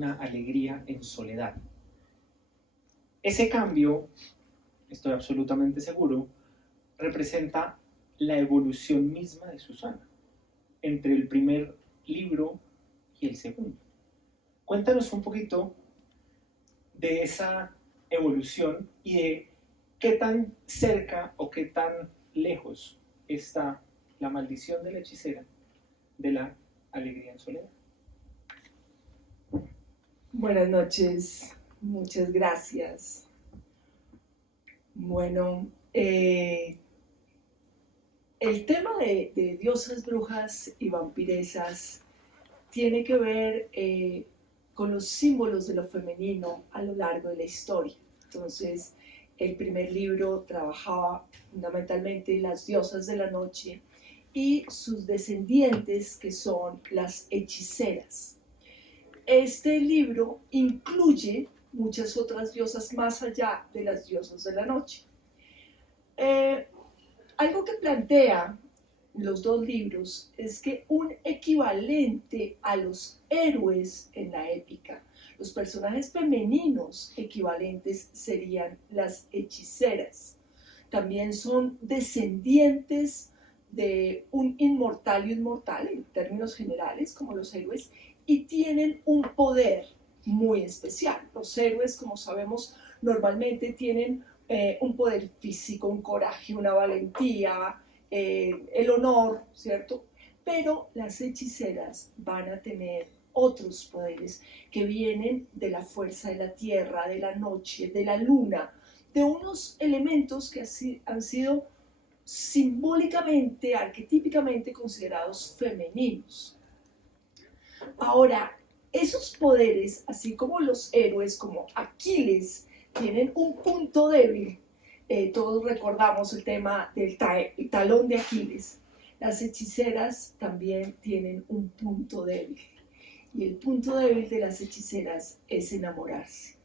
una alegría en soledad. Ese cambio, estoy absolutamente seguro, representa la evolución misma de Susana entre el primer libro y el segundo. Cuéntanos un poquito de esa evolución y de qué tan cerca o qué tan lejos está la maldición de la hechicera de la alegría en soledad. Buenas noches, muchas gracias. Bueno, el tema de diosas, brujas y vampiresas tiene que ver con los símbolos de lo femenino a lo largo de la historia. Entonces, el primer libro trabajaba fundamentalmente las diosas de la noche y sus descendientes, que son las hechiceras. Este libro incluye muchas otras diosas más allá de las diosas de la noche. Algo que plantea los dos libros es que un equivalente a los héroes en la épica, los personajes femeninos equivalentes serían las hechiceras. También son descendientes de un inmortal y inmortal en términos generales, como los héroes, y tienen un poder muy especial. Los héroes, como sabemos, normalmente tienen un poder físico, un coraje, una valentía, el honor, ¿cierto? Pero las hechiceras van a tener otros poderes que vienen de la fuerza de la tierra, de la noche, de la luna, de unos elementos que han sido simbólicamente, arquetípicamente considerados femeninos. Ahora, esos poderes, así como los héroes, como Aquiles, tienen un punto débil. Todos recordamos el tema del talón de Aquiles. Las hechiceras también tienen un punto débil. Y el punto débil de las hechiceras es enamorarse.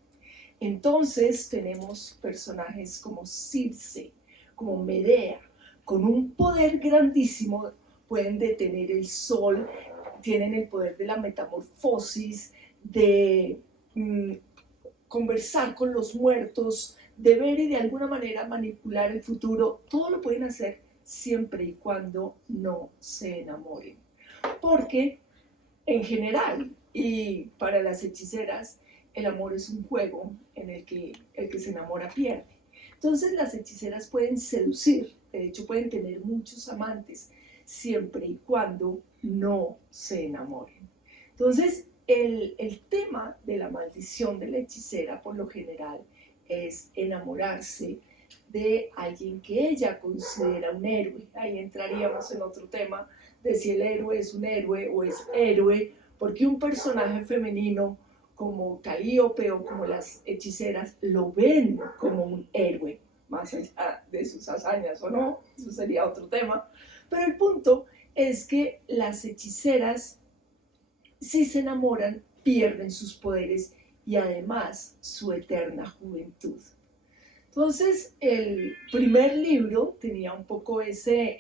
Entonces tenemos personajes como Circe, como Medea, con un poder grandísimo, pueden detener el sol, tienen el poder de la metamorfosis, de conversar con los muertos, de ver y de alguna manera manipular el futuro. Todo lo pueden hacer siempre y cuando no se enamoren. Porque en general, y para las hechiceras, el amor es un juego en el que se enamora pierde. Entonces las hechiceras pueden seducir, de hecho pueden tener muchos amantes, siempre y cuando no se enamoren. Entonces, el tema de la maldición de la hechicera, por lo general, es enamorarse de alguien que ella considera un héroe. Ahí entraríamos en otro tema de si el héroe es un héroe o es héroe, porque un personaje femenino como Calíope o como las hechiceras lo ven como un héroe, más allá de sus hazañas o no, eso sería otro tema. Pero el punto es que las hechiceras, si se enamoran, pierden sus poderes y además su eterna juventud. Entonces, el primer libro tenía un poco ese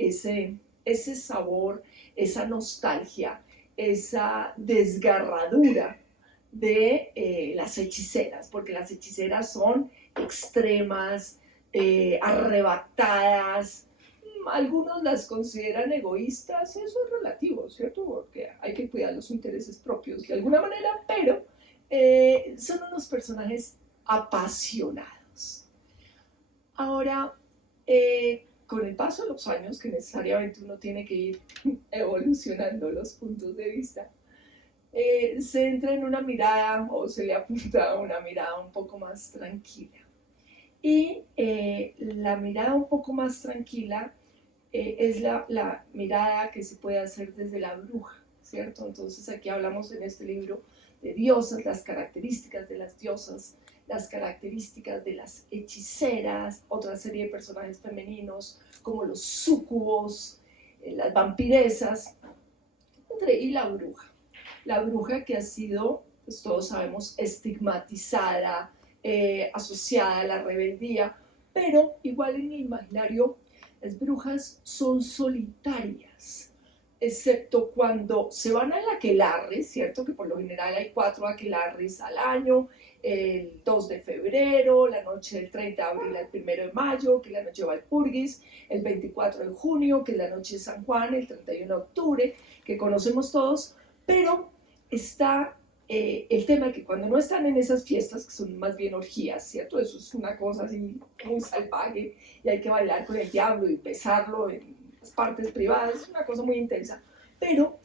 sabor, esa nostalgia, esa desgarradura de las hechiceras, porque las hechiceras son extremas, arrebatadas. Algunos las consideran egoístas, eso es relativo, ¿cierto? Porque hay que cuidar los intereses propios de alguna manera, pero son unos personajes apasionados. Ahora, con el paso de los años, que necesariamente uno tiene que ir evolucionando los puntos de vista, se entra en una mirada o se le apunta a una mirada un poco más tranquila. Y la mirada un poco más tranquila es la mirada que se puede hacer desde la bruja, ¿cierto? Entonces aquí hablamos en este libro de diosas, las características de las diosas, las características de las hechiceras, otra serie de personajes femeninos como los súcubos, las vampiresas, y la bruja. La bruja que ha sido, pues todos sabemos, estigmatizada, asociada a la rebeldía, pero igual en el imaginario las brujas son solitarias, excepto cuando se van al aquelarre, ¿cierto? Que por lo general hay 4 aquelarres al año, el 2 de febrero, la noche del 30 de abril al 1 de mayo, que es la noche de Walpurgis, el 24 de junio, que es la noche de San Juan, el 31 de octubre, que conocemos todos, pero está el tema que cuando no están en esas fiestas, que son más bien orgías, ¿cierto? Eso es una cosa así muy salvaje y hay que bailar con el diablo y besarlo en las partes privadas, es una cosa muy intensa. Pero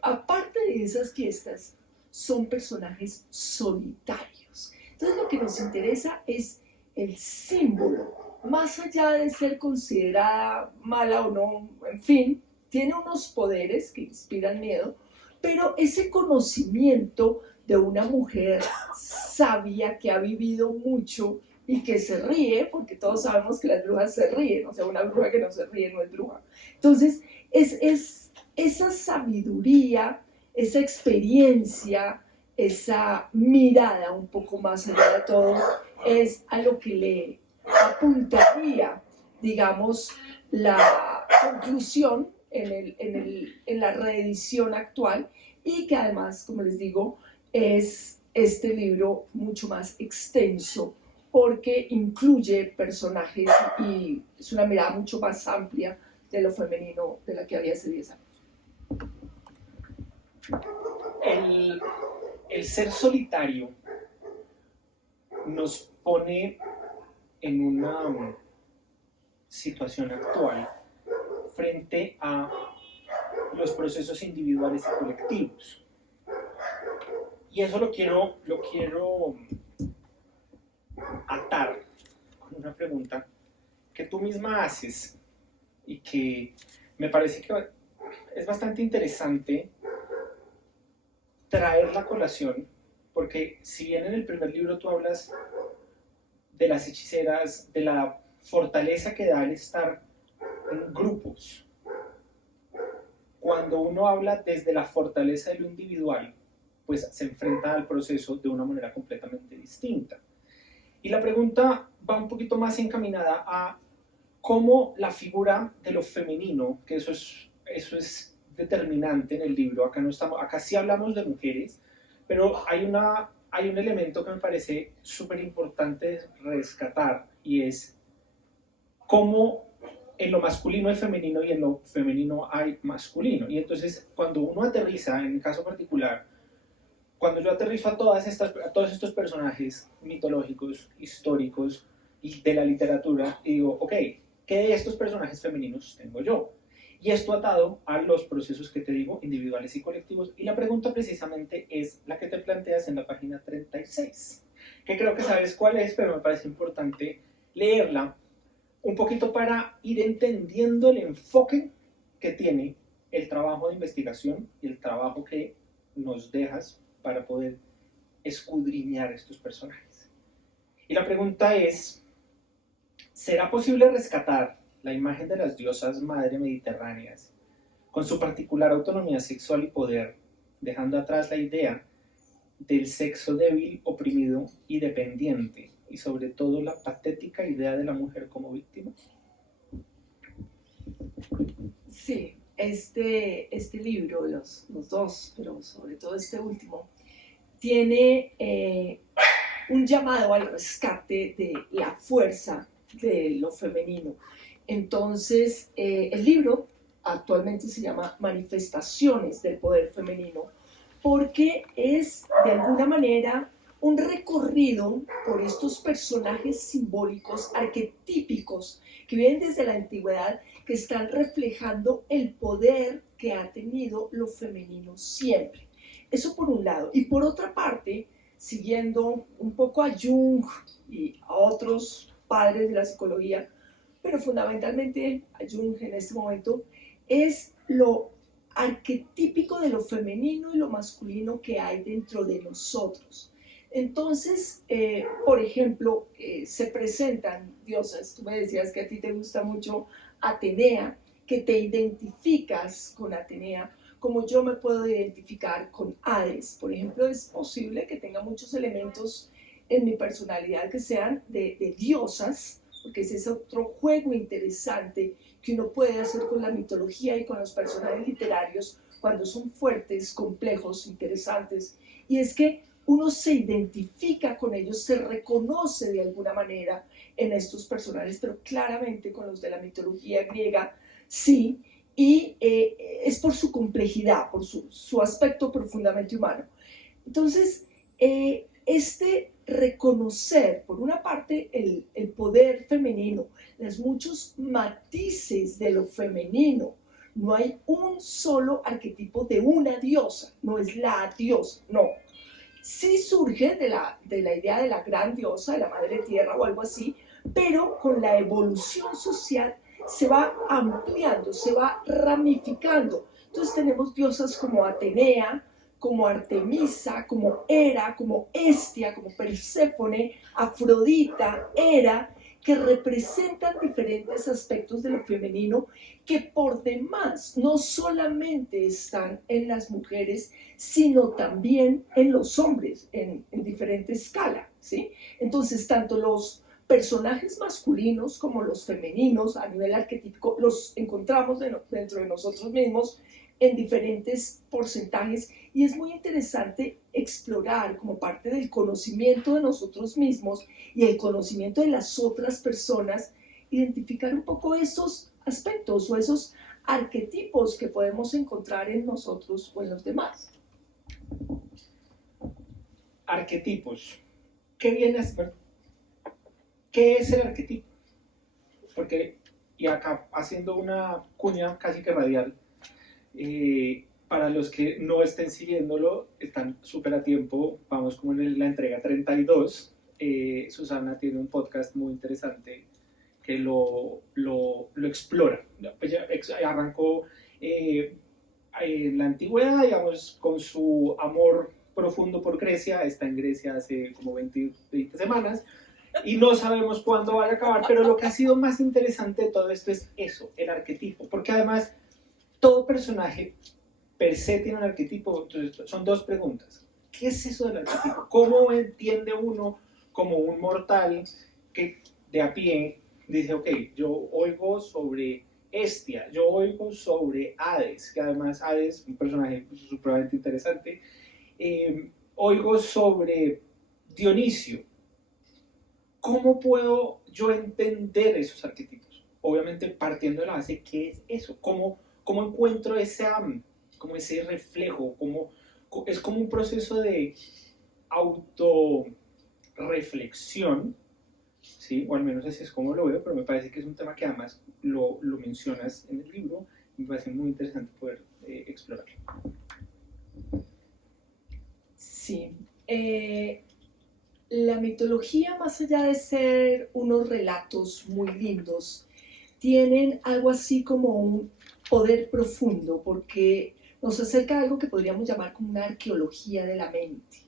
aparte de esas fiestas, son personajes solitarios. Entonces lo que nos interesa es el símbolo, más allá de ser considerada mala o no, en fin, tiene unos poderes que inspiran miedo, pero ese conocimiento de una mujer sabia que ha vivido mucho y que se ríe, porque todos sabemos que las brujas se ríen, o sea, una bruja que no se ríe no es bruja. Entonces, es esa sabiduría, esa experiencia, esa mirada un poco más allá de todo, es a lo que le apuntaría, digamos, la conclusión en la reedición actual y que además, como les digo, es este libro mucho más extenso porque incluye personajes y es una mirada mucho más amplia de lo femenino de la que había hace 10 años. El ser solitario nos pone en una situación actual frente a los procesos individuales y colectivos. Y eso lo quiero atar con una pregunta que tú misma haces y que me parece que es bastante interesante traer la colación, porque si bien en el primer libro tú hablas de las hechiceras, de la fortaleza que da el estar en grupos, cuando uno habla desde la fortaleza de lo individual, pues se enfrenta al proceso de una manera completamente distinta. Y la pregunta va un poquito más encaminada a cómo la figura de lo femenino, que eso es determinante en el libro, acá sí hablamos de mujeres, pero hay un elemento que me parece súper importante rescatar y es cómo en lo masculino hay femenino y en lo femenino hay masculino. Y entonces cuando uno aterriza, en mi caso particular, cuando yo aterrizo a todos estos personajes mitológicos, históricos y de la literatura, y digo, ok, ¿qué de estos personajes femeninos tengo yo? Y esto atado a los procesos que te digo, individuales y colectivos. Y la pregunta precisamente es la que te planteas en la página 36, que creo que sabes cuál es, pero me parece importante leerla un poquito para ir entendiendo el enfoque que tiene el trabajo de investigación y el trabajo que nos dejas para poder escudriñar estos personajes. Y la pregunta es, ¿será posible rescatar la imagen de las diosas madre mediterráneas con su particular autonomía sexual y poder, dejando atrás la idea del sexo débil, oprimido y dependiente, y sobre todo la patética idea de la mujer como víctima? Sí, este libro, los dos, pero sobre todo este último, tiene un llamado al rescate de la fuerza de lo femenino. Entonces, el libro actualmente se llama Manifestaciones del Poder Femenino, porque es de alguna manera un recorrido por estos personajes simbólicos, arquetípicos, que vienen desde la antigüedad, que están reflejando el poder que ha tenido lo femenino siempre. Eso por un lado. Y por otra parte, siguiendo un poco a Jung y a otros padres de la psicología, pero fundamentalmente a Jung en este momento, es lo arquetípico de lo femenino y lo masculino que hay dentro de nosotros. Entonces, por ejemplo, se presentan diosas. Tú me decías que a ti te gusta mucho Atenea, que te identificas con Atenea, como yo me puedo identificar con Hades. Por ejemplo, es posible que tenga muchos elementos en mi personalidad que sean de diosas, porque ese es otro juego interesante que uno puede hacer con la mitología y con los personajes literarios cuando son fuertes, complejos, interesantes, y es que uno se identifica con ellos, se reconoce de alguna manera en estos personajes, pero claramente con los de la mitología griega, sí, y es por su complejidad, por su aspecto profundamente humano. Entonces, este reconocer, por una parte, el poder femenino, los muchos matices de lo femenino. No hay un solo arquetipo de una diosa, no es la diosa, no. Sí surge de la idea de la gran diosa, de la madre tierra o algo así, pero con la evolución social se va ampliando, se va ramificando. Entonces tenemos diosas como Atenea, como Artemisa, como Hera, como Hestia, como Perséfone, Afrodita, Hera, que representan diferentes aspectos de lo femenino que por demás no solamente están en las mujeres, sino también en los hombres, en diferente escala, ¿sí? Entonces, tanto los personajes masculinos como los femeninos a nivel arquetípico los encontramos dentro de nosotros mismos en diferentes porcentajes, y es muy interesante explorar como parte del conocimiento de nosotros mismos y el conocimiento de las otras personas, identificar un poco esos aspectos o esos arquetipos que podemos encontrar en nosotros o en los demás. Arquetipos. ¿Qué es el arquetipo? Porque, y acá haciendo una cuña casi que radial, para los que no estén siguiéndolo, están súper a tiempo, vamos como en la entrega 32. Susana tiene un podcast muy interesante que lo explora. Pues ya arrancó en la antigüedad, digamos, con su amor profundo por Grecia, está en Grecia hace como 20 semanas, y no sabemos cuándo va a acabar, pero lo que ha sido más interesante de todo esto es eso, el arquetipo, porque además todo personaje per se tiene un arquetipo. Entonces son dos preguntas. ¿Qué es eso del arquetipo? ¿Cómo entiende uno como un mortal que de a pie dice, ok, yo oigo sobre Hestia, yo oigo sobre Hades, que además Hades, un personaje supremamente interesante, oigo sobre Dionisio? ¿Cómo puedo yo entender esos arquetipos? Obviamente partiendo de la base, ¿qué es eso? ¿Cómo encuentro como ese reflejo? Es como un proceso de autorreflexión, ¿sí? O al menos así es como lo veo, pero me parece que es un tema que además lo mencionas en el libro y me parece muy interesante poder explorarlo. Sí. La mitología, más allá de ser unos relatos muy lindos, tienen algo así como un poder profundo, porque nos acerca a algo que podríamos llamar como una arqueología de la mente.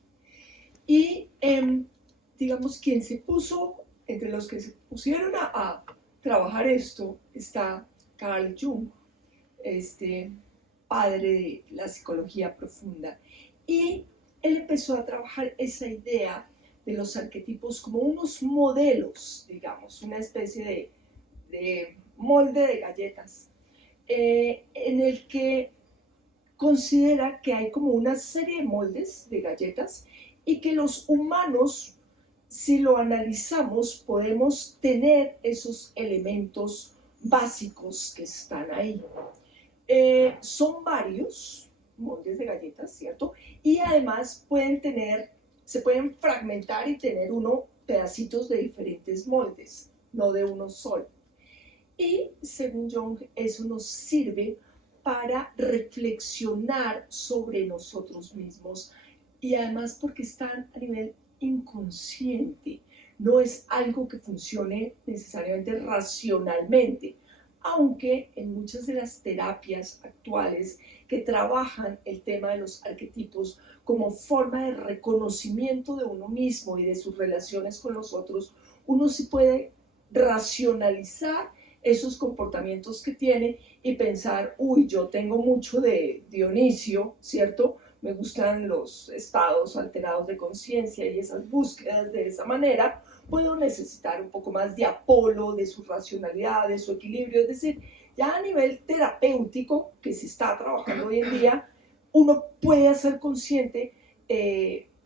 Y digamos, entre los que se pusieron a trabajar esto, está Carl Jung, este padre de la psicología profunda. Y él empezó a trabajar esa idea de los arquetipos como unos modelos, digamos, una especie de molde de galletas, en el que considera que hay como una serie de moldes de galletas y que los humanos, si lo analizamos, podemos tener esos elementos básicos que están ahí. Son varios moldes de galletas, ¿cierto? Y además se pueden fragmentar y tener pedacitos de diferentes moldes, no de uno solo. Y según Jung, eso nos sirve para reflexionar sobre nosotros mismos, y además porque están a nivel inconsciente, no es algo que funcione necesariamente racionalmente, aunque en muchas de las terapias actuales que trabajan el tema de los arquetipos como forma de reconocimiento de uno mismo y de sus relaciones con los otros, uno sí puede racionalizar esos comportamientos que tiene y pensar, uy, yo tengo mucho de Dionisio, ¿cierto? me gustan los estados alterados de conciencia y esas búsquedas de esa manera, puedo necesitar un poco más de Apolo, de su racionalidad, de su equilibrio. Es decir, ya a nivel terapéutico, que se está trabajando hoy en día, uno puede hacer consciente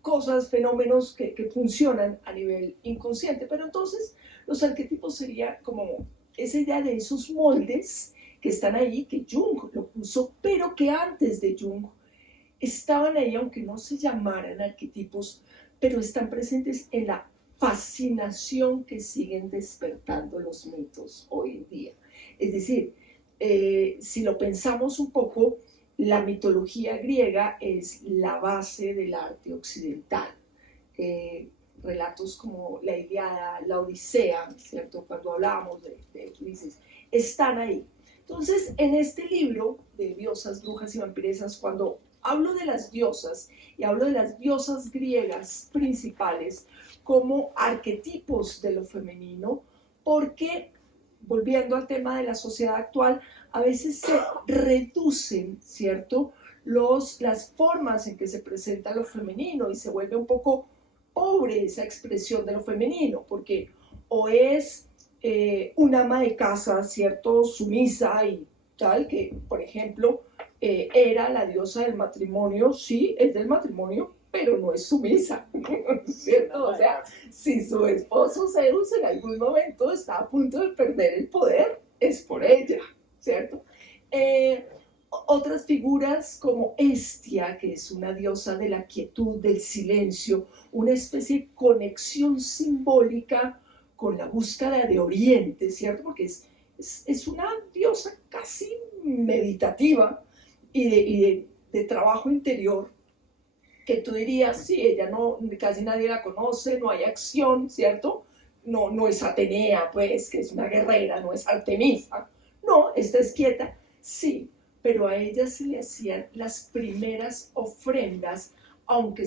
cosas, fenómenos que funcionan a nivel inconsciente. Pero entonces los arquetipos sería como esa idea de esos moldes que están ahí, que Jung lo puso, pero que antes de Jung estaban ahí, aunque no se llamaran arquetipos, pero están presentes en la fascinación que siguen despertando los mitos hoy en día. Es decir, si lo pensamos un poco, la mitología griega es la base del arte occidental. Relatos como la Ilíada, la Odisea, ¿cierto? Cuando hablábamos de Ulises, están ahí. Entonces, en este libro de diosas, brujas y vampiresas, cuando hablo de las diosas y hablo de las diosas griegas principales como arquetipos de lo femenino, porque, volviendo al tema de la sociedad actual, a veces se reducen, ¿cierto?, las formas en que se presenta lo femenino y se vuelve un poco pobre esa expresión de lo femenino, porque o es una ama de casa, ¿cierto?, sumisa y tal, que, por ejemplo, era la diosa del matrimonio, sí, es del matrimonio, pero no es sumisa, ¿cierto? O sea, si su esposo Zeus en algún momento está a punto de perder el poder, es por ella, ¿cierto? Otras figuras como Hestia, que es una diosa de la quietud, del silencio, una especie de conexión simbólica con la búsqueda de Oriente, ¿cierto? Porque es una diosa casi meditativa y de trabajo interior, que tú dirías, sí, ella no, casi nadie la conoce, no hay acción, ¿cierto? No es Atenea, pues, que es una guerrera, no es Artemisa, no, esta es quieta, sí, pero a ella se le hacían las primeras ofrendas, aunque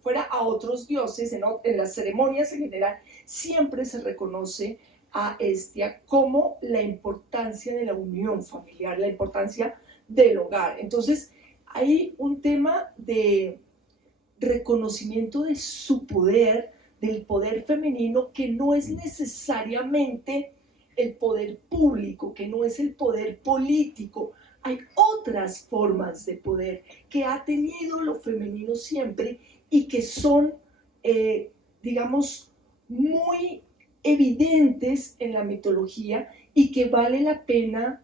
fuera a otros dioses, en las ceremonias en general, siempre se reconoce a Hestia como la importancia de la unión familiar, la importancia del hogar. Entonces, hay un tema de reconocimiento de su poder, del poder femenino, que no es necesariamente el poder público, que no es el poder político. Hay otras formas de poder que ha tenido lo femenino siempre y que son, digamos, muy evidentes en la mitología y que vale la pena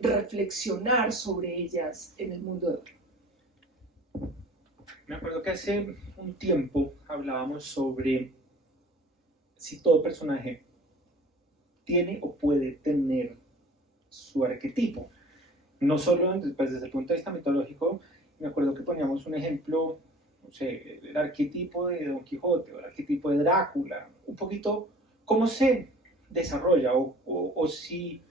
reflexionar sobre ellas en el mundo de hoy. Me acuerdo que hace un tiempo hablábamos sobre si todo personaje tiene o puede tener su arquetipo. No solo desde el punto de vista mitológico, me acuerdo que poníamos un ejemplo, no sé, el arquetipo de Don Quijote o el arquetipo de Drácula, un poquito cómo se desarrolla o si,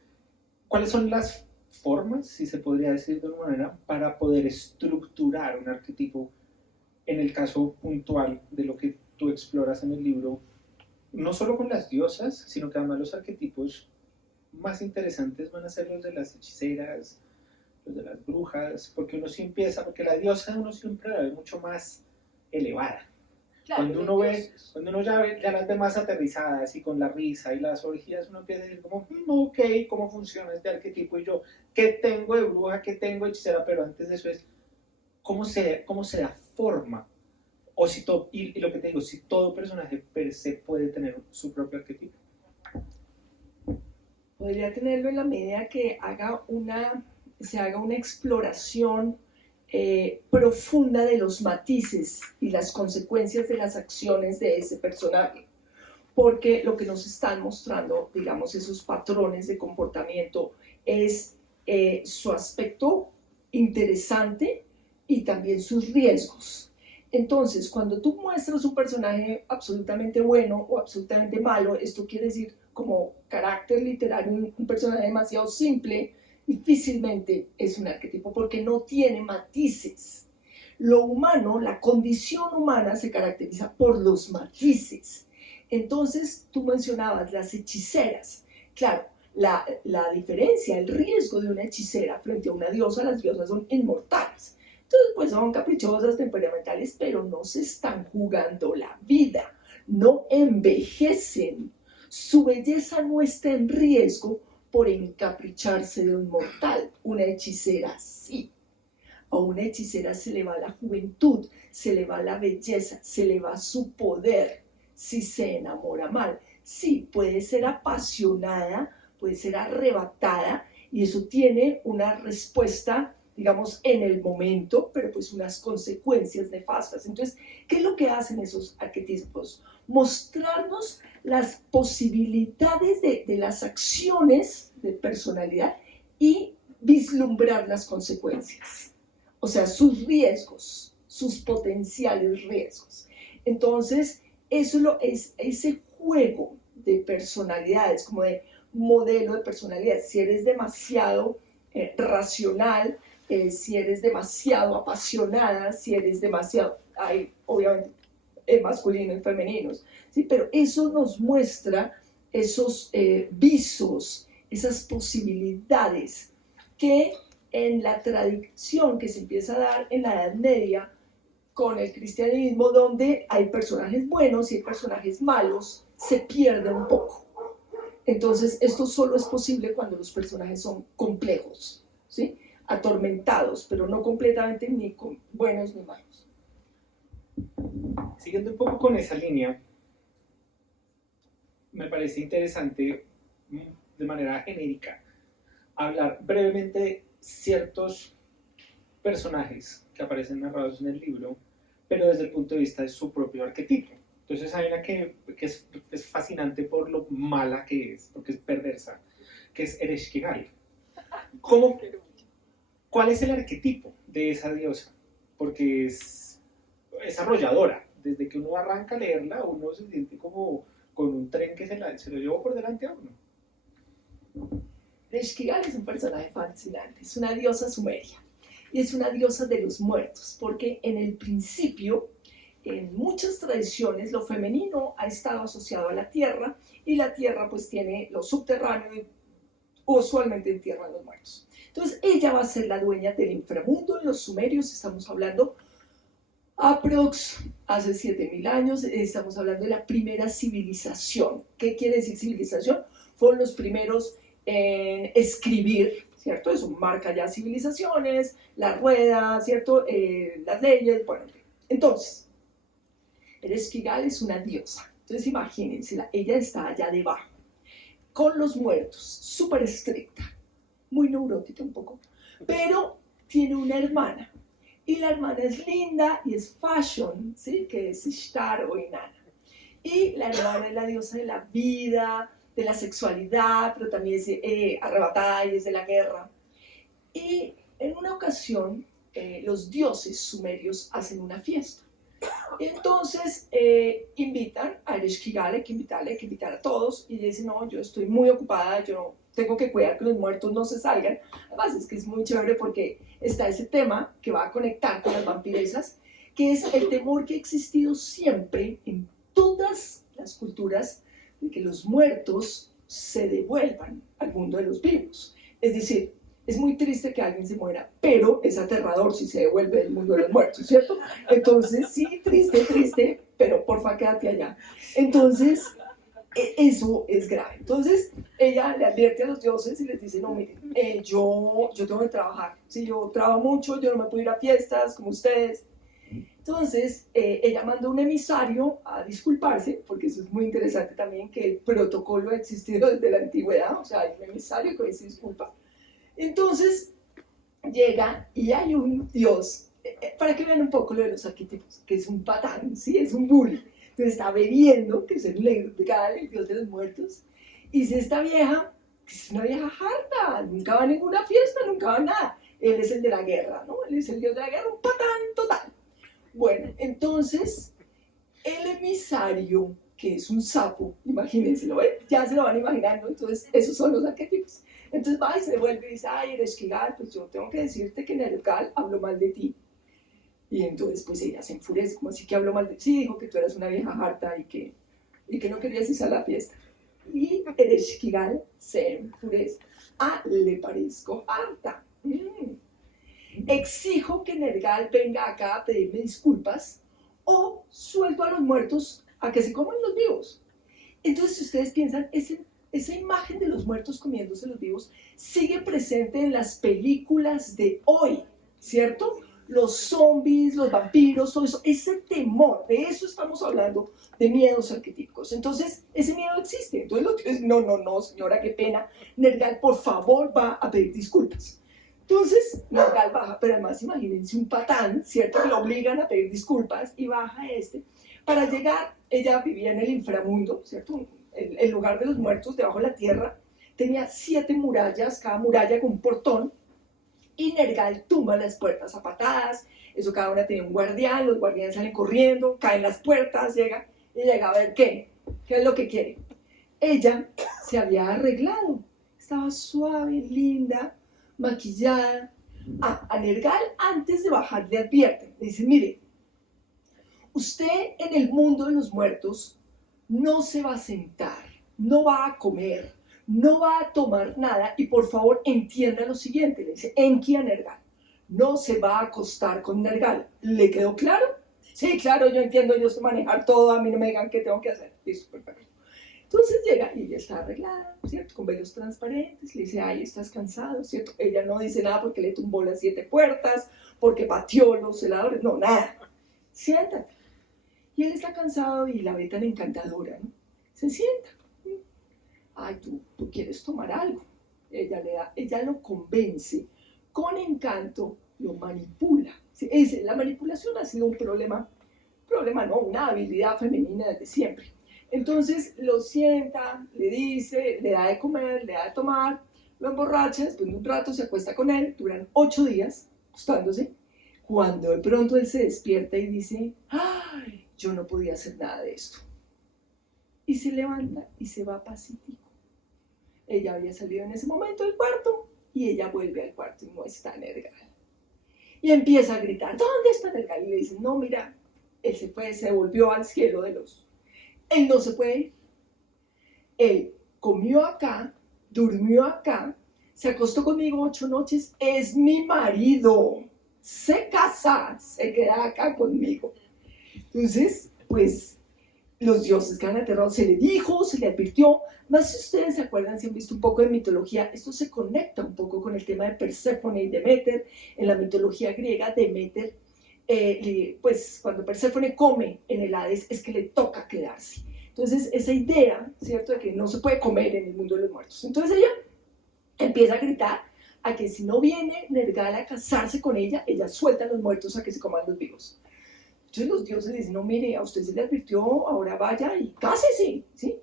cuáles son las formas, si se podría decir de alguna manera, para poder estructurar un arquetipo en el caso puntual de lo que tú exploras en el libro, no solo con las diosas, sino que además los arquetipos más interesantes van a ser los de las hechiceras, los de las brujas, porque porque la diosa uno siempre la ve mucho más elevada. Claro, cuando uno ya las ve más aterrizadas y con la risa y las orgías, uno empieza a decir como, ok, ¿cómo funciona este arquetipo? Y yo, ¿qué tengo de bruja? ¿Qué tengo de hechicera? Pero antes de eso es, ¿cómo se da forma? O si todo, y lo que te digo, si todo personaje per se puede tener su propio arquetipo. Podría tenerlo en la medida que se haga una exploración profunda de los matices y las consecuencias de las acciones de ese personaje, porque lo que nos están mostrando, digamos, esos patrones de comportamiento es su aspecto interesante y también sus riesgos. Entonces, cuando tú muestras un personaje absolutamente bueno o absolutamente malo, esto quiere decir como carácter literario, un personaje demasiado simple, difícilmente es un arquetipo porque no tiene matices. Lo humano, la condición humana se caracteriza por los matices. Entonces, tú mencionabas las hechiceras. Claro, la diferencia, el riesgo de una hechicera frente a una diosa, las diosas son inmortales. Entonces, pues son caprichosas, temperamentales, pero no se están jugando la vida, no envejecen. Su belleza no está en riesgo por encapricharse de un mortal. Una hechicera sí. A una hechicera se le va la juventud, se le va la belleza, se le va su poder si se enamora mal. Sí, puede ser apasionada, puede ser arrebatada y eso tiene una respuesta, digamos, en el momento, pero pues unas consecuencias nefastas. Entonces, ¿qué es lo que hacen esos arquetipos? Mostrarnos las posibilidades de las acciones de personalidad y vislumbrar las consecuencias. O sea, sus riesgos, sus potenciales riesgos. Entonces, eso es ese juego de personalidades, como de modelo de personalidad. Si eres demasiado racional, si eres demasiado apasionada, si eres demasiado, hay obviamente masculinos y femeninos, ¿sí? Pero eso nos muestra esos visos, esas posibilidades que en la tradición que se empieza a dar en la Edad Media con el cristianismo, donde hay personajes buenos y hay personajes malos, se pierde un poco. Entonces, esto solo es posible cuando los personajes son complejos, ¿sí? Atormentados, pero no completamente ni buenos ni malos. Siguiendo un poco con esa línea, me parece interesante, de manera genérica, hablar brevemente de ciertos personajes que aparecen narrados en el libro, pero desde el punto de vista de su propio arquetipo. Entonces hay una que es fascinante por lo mala que es, porque es perversa, que es Ereshkigal. ¿Cuál es el arquetipo de esa diosa? Porque es arrolladora. Desde que uno arranca a leerla, uno se siente como con un tren que se lo llevó por delante a uno. Ereshkigal es un personaje fascinante, es una diosa sumeria y es una diosa de los muertos, porque en el principio, en muchas tradiciones, lo femenino ha estado asociado a la tierra y la tierra pues tiene lo subterráneo y usualmente entierra a los muertos. Entonces ella va a ser la dueña del inframundo. En los sumerios estamos hablando aprox hace 7000 años, estamos hablando de la primera civilización. ¿Qué quiere decir civilización? Fueron los primeros en escribir, ¿cierto? Eso marca ya civilizaciones, la rueda, ¿cierto? Las leyes, bueno. Entonces, Ereshkigal es una diosa. Entonces imagínense, ella está allá debajo, con los muertos, súper estricta, muy neurótica un poco, pero tiene una hermana. Y la hermana es linda y es fashion, ¿sí? Que es Ishtar o Inanna. Y la hermana es la diosa de la vida, de la sexualidad, pero también es arrebatada y es de la guerra. Y en una ocasión, los dioses sumerios hacen una fiesta. Entonces invitan a Ereshkigal, hay que invitar a todos, y ella dice, no, yo estoy muy ocupada, yo tengo que cuidar que los muertos no se salgan. Además es que es muy chévere porque está ese tema que va a conectar con las vampiresas, que es el temor que ha existido siempre en todas las culturas de que los muertos se devuelvan al mundo de los vivos. Es decir, es muy triste que alguien se muera, pero es aterrador si se devuelve del mundo de los muertos, ¿cierto? Entonces, sí, triste, pero porfa, quédate allá. Entonces, eso es grave. Entonces, ella le advierte a los dioses y les dice, no, miren, yo tengo que trabajar. Si yo trabajo mucho, yo no me puedo ir a fiestas como ustedes. Entonces, ella manda un emisario a disculparse, porque eso es muy interesante también, que el protocolo ha existido desde la antigüedad, o sea, hay un emisario que se disculpa. Entonces, llega y hay un dios, para que vean un poco lo de los arquetipos, que es un patán, ¿sí? Es un bully. Entonces está bebiendo, que es el legal, el dios de los muertos, y dice, esta vieja, que es una vieja harta, nunca va a ninguna fiesta, nunca va a nada. Él es el de la guerra, ¿no? Él es el dios de la guerra, un patán total. Bueno, entonces, el emisario, que es un sapo, imagínense, ¿lo ven? Ya se lo van imaginando, entonces esos son los arquetipos. Entonces va y se devuelve y dice, ay, Ereshkigal, pues yo tengo que decirte que Nergal habló mal de ti. Y entonces pues ella se enfurece, como así que habló mal de ti, sí, dijo que tú eras una vieja harta y que no querías ir a la fiesta. Y Ereshkigal se enfurece, le parezco harta. exijo que Nergal venga acá a pedirme disculpas o suelto a los muertos a que se coman los vivos. Entonces, si ustedes piensan, esa imagen de los muertos comiéndose los vivos sigue presente en las películas de hoy, ¿cierto? Los zombies, los vampiros, todo eso, ese temor, de eso estamos hablando, de miedos arquetípicos. Entonces, ese miedo existe. Entonces, los tíos, no, señora, qué pena. Nergal, por favor, va a pedir disculpas. Entonces, Nergal baja, pero además imagínense un patán, ¿cierto? Que lo obligan a pedir disculpas y baja para llegar, ella vivía en el inframundo, ¿cierto? El lugar de los muertos, debajo de la tierra, tenía 7 murallas, cada muralla con un portón, y Nergal tumba las puertas a patadas, eso cada una tenía un guardián, los guardianes salen corriendo, caen las puertas, llega a ver qué es lo que quiere. Ella se había arreglado, estaba suave, linda, maquillada. A Nergal, antes de bajar, le advierte, le dice, mire, usted en el mundo de los muertos no se va a sentar, no va a comer, no va a tomar nada y por favor entienda lo siguiente, le dice Enki a Nergal, no se va a acostar con Nergal. ¿Le quedó claro? Sí, claro, yo entiendo, yo sé manejar todo, a mí no me digan qué tengo que hacer. Listo, perfecto. Entonces llega y ella está arreglada, ¿cierto? Con velos transparentes, le dice, ay, estás cansado, ¿cierto? Ella no dice nada porque le tumbó las 7 puertas, porque pateó los heladores, no, nada. Siéntate. Y él está cansado y la ve tan encantadora, ¿no? Se sienta. Ay, tú quieres tomar algo. Ella lo convence, con encanto lo manipula. La manipulación ha sido un problema no, una habilidad femenina desde siempre. Entonces lo sienta, le dice, le da de comer, le da de tomar, lo emborracha, después de un rato se acuesta con él, duran 8 días acostándose, cuando de pronto él se despierta y dice, ¡ay! Yo no podía hacer nada de esto. Y se levanta y se va pacífico. Ella había salido en ese momento del cuarto y ella vuelve al cuarto y no está Nergal. Y empieza a gritar, ¿dónde está Nergal? Y le dicen, no, mira, él se volvió al cielo de los... Él no se puede ir. Él comió acá, durmió acá, se acostó conmigo 8 noches, es mi marido. Se casa, se queda acá conmigo. Entonces, pues, los dioses quedan aterrados. Se le dijo, se le advirtió. Más si ustedes se acuerdan, si han visto un poco de mitología, esto se conecta un poco con el tema de Perséfone y Deméter. En la mitología griega, Deméter, pues cuando Perséfone come en el Hades, es que le toca quedarse. Entonces, esa idea, ¿cierto?, de que no se puede comer en el mundo de los muertos. Entonces ella empieza a gritar a que si no viene Nergal a casarse con ella, ella suelta a los muertos a que se coman los vivos. Entonces los dioses le dicen, no, mire, a usted se le advirtió, ahora vaya y cásese, ¿sí?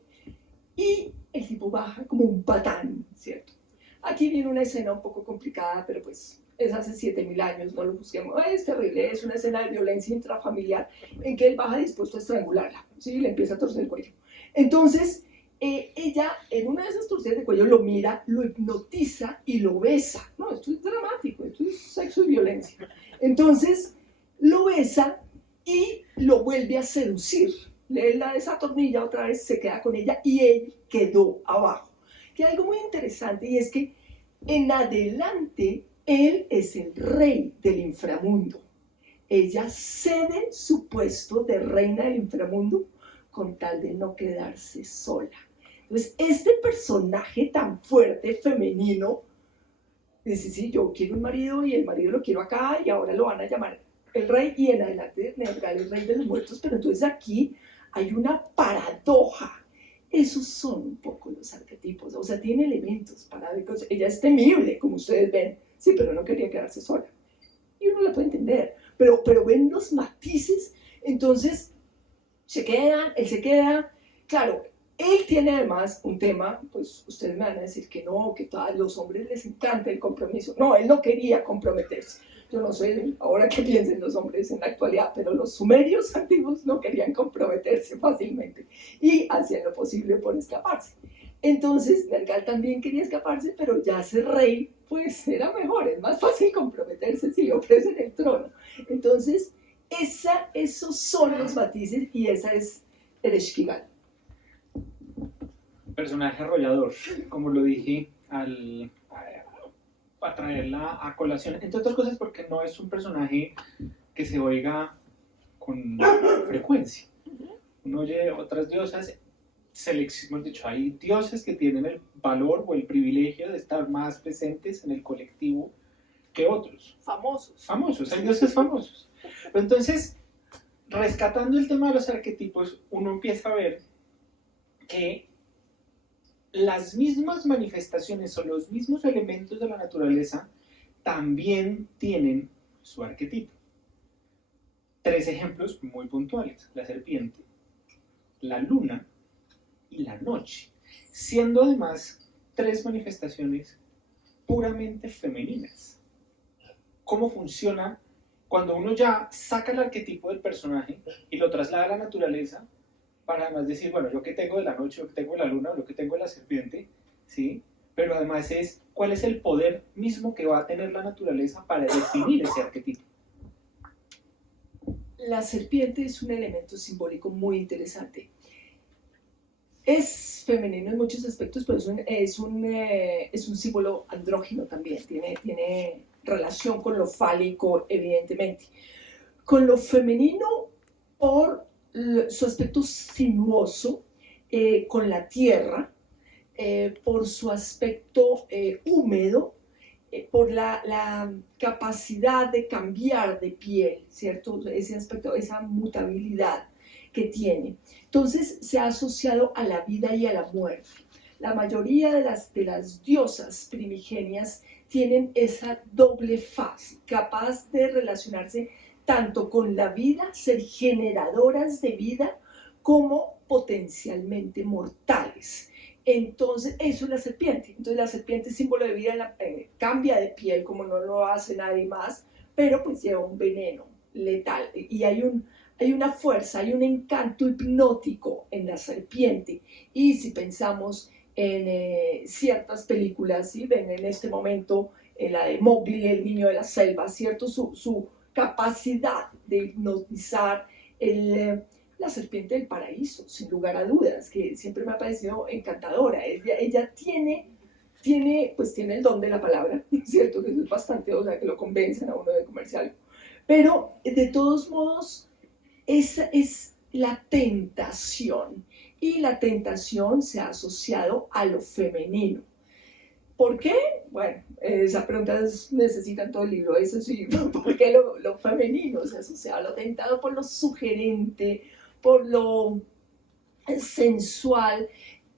Y el tipo baja como un patán, ¿cierto? Aquí viene una escena un poco complicada, pero pues es hace 7.000 años, no lo busquemos. Ay, es terrible, es una escena de violencia intrafamiliar en que él baja dispuesto a estrangularla, ¿sí? Le empieza a torcer el cuello. Entonces, ella en una de esas torcidas de cuello lo mira, lo hipnotiza y lo besa. No, esto es dramático, esto es sexo y violencia. Entonces, lo besa y lo vuelve a seducir. Él la desatornilla otra vez, se queda con ella y él quedó abajo. Que hay algo muy interesante y es que en adelante él es el rey del inframundo. Ella cede su puesto de reina del inframundo con tal de no quedarse sola. Entonces, este personaje tan fuerte, femenino, dice, sí, yo quiero un marido y el marido lo quiero acá y ahora lo van a llamar el rey y en adelante Nergal el rey de los muertos, pero entonces aquí hay una paradoja. Esos son un poco los arquetipos, o sea, tiene elementos paradójicos. Ella es temible, como ustedes ven, sí, pero no quería quedarse sola. Y uno la puede entender, pero ven los matices. Entonces, él se queda, claro, él tiene además un tema, pues ustedes me van a decir que no, que a los hombres les encanta el compromiso. No, él no quería comprometerse. Yo no sé ahora qué piensen los hombres en la actualidad, pero los sumerios antiguos no querían comprometerse fácilmente y hacían lo posible por escaparse. Entonces, Nergal también quería escaparse, pero ya ser rey, pues era mejor, es más fácil comprometerse si le ofrecen el trono. Entonces, esos son los matices y esa es Ereshkigal. Personaje arrollador, como lo dije a traerla a colación, entre otras cosas porque no es un personaje que se oiga con frecuencia. Uno oye otras diosas, hemos dicho, hay dioses que tienen el valor o el privilegio de estar más presentes en el colectivo que otros. Famosos, hay dioses famosos. Pero entonces, rescatando el tema de los arquetipos, uno empieza a ver que las mismas manifestaciones o los mismos elementos de la naturaleza también tienen su arquetipo. 3 ejemplos muy puntuales: la serpiente, la luna y la noche, siendo además 3 manifestaciones puramente femeninas. ¿Cómo funciona cuando uno ya saca el arquetipo del personaje y lo traslada a la naturaleza? Para además decir, bueno, yo que tengo de la noche, yo que tengo de la luna, yo que tengo de la serpiente, ¿sí? Pero además es, ¿cuál es el poder mismo que va a tener la naturaleza para definir ese arquetipo? La serpiente es un elemento simbólico muy interesante. Es femenino en muchos aspectos, pero es un símbolo andrógino también, tiene relación con lo fálico, evidentemente. Con lo femenino por su aspecto sinuoso, con la tierra, por su aspecto húmedo, por la capacidad de cambiar de piel, ¿cierto? Ese aspecto, esa mutabilidad que tiene. Entonces se ha asociado a la vida y a la muerte. La mayoría de las diosas primigenias tienen esa doble faz, capaz de relacionarse tanto con la vida, ser generadoras de vida, como potencialmente mortales. Entonces, eso es la serpiente. Entonces, la serpiente es símbolo de vida, cambia de piel como no lo hace nadie más, pero pues lleva un veneno letal. Y hay una fuerza, hay un encanto hipnótico en la serpiente. Y si pensamos en ciertas películas, ¿sí? Ven en este momento la de Mowgli, el niño de la selva, ¿cierto? Su capacidad de hipnotizar la serpiente del paraíso, sin lugar a dudas, que siempre me ha parecido encantadora. Ella tiene el don de la palabra, ¿cierto? Que eso es bastante, o sea, que lo convencen a uno de comercial. Pero, de todos modos, esa es la tentación. Y la tentación se ha asociado a lo femenino. ¿Por qué? Bueno, esa pregunta necesita todo el libro, eso sí, ¿por qué lo femenino se asocia a lo tentado? Por lo sugerente, por lo sensual.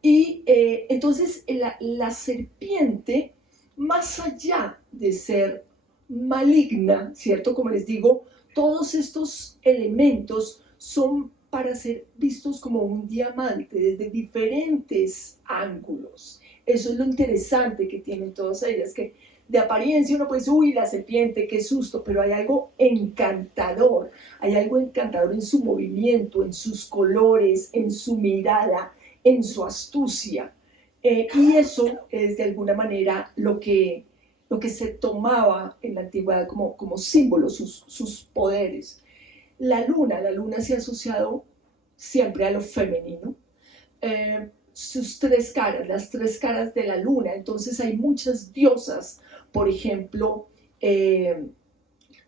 Y entonces la serpiente, más allá de ser maligna, ¿cierto? Como les digo, todos estos elementos son para ser vistos como un diamante desde diferentes ángulos. Eso es lo interesante que tienen todas ellas, que de apariencia uno puede decir, uy, la serpiente, qué susto, pero hay algo encantador en su movimiento, en sus colores, en su mirada, en su astucia. Y eso es de alguna manera lo que se tomaba en la antigüedad como símbolo, sus poderes. La luna se ha asociado siempre a lo femenino. Sus 3 caras, las 3 caras de la luna. Entonces hay muchas diosas, por ejemplo,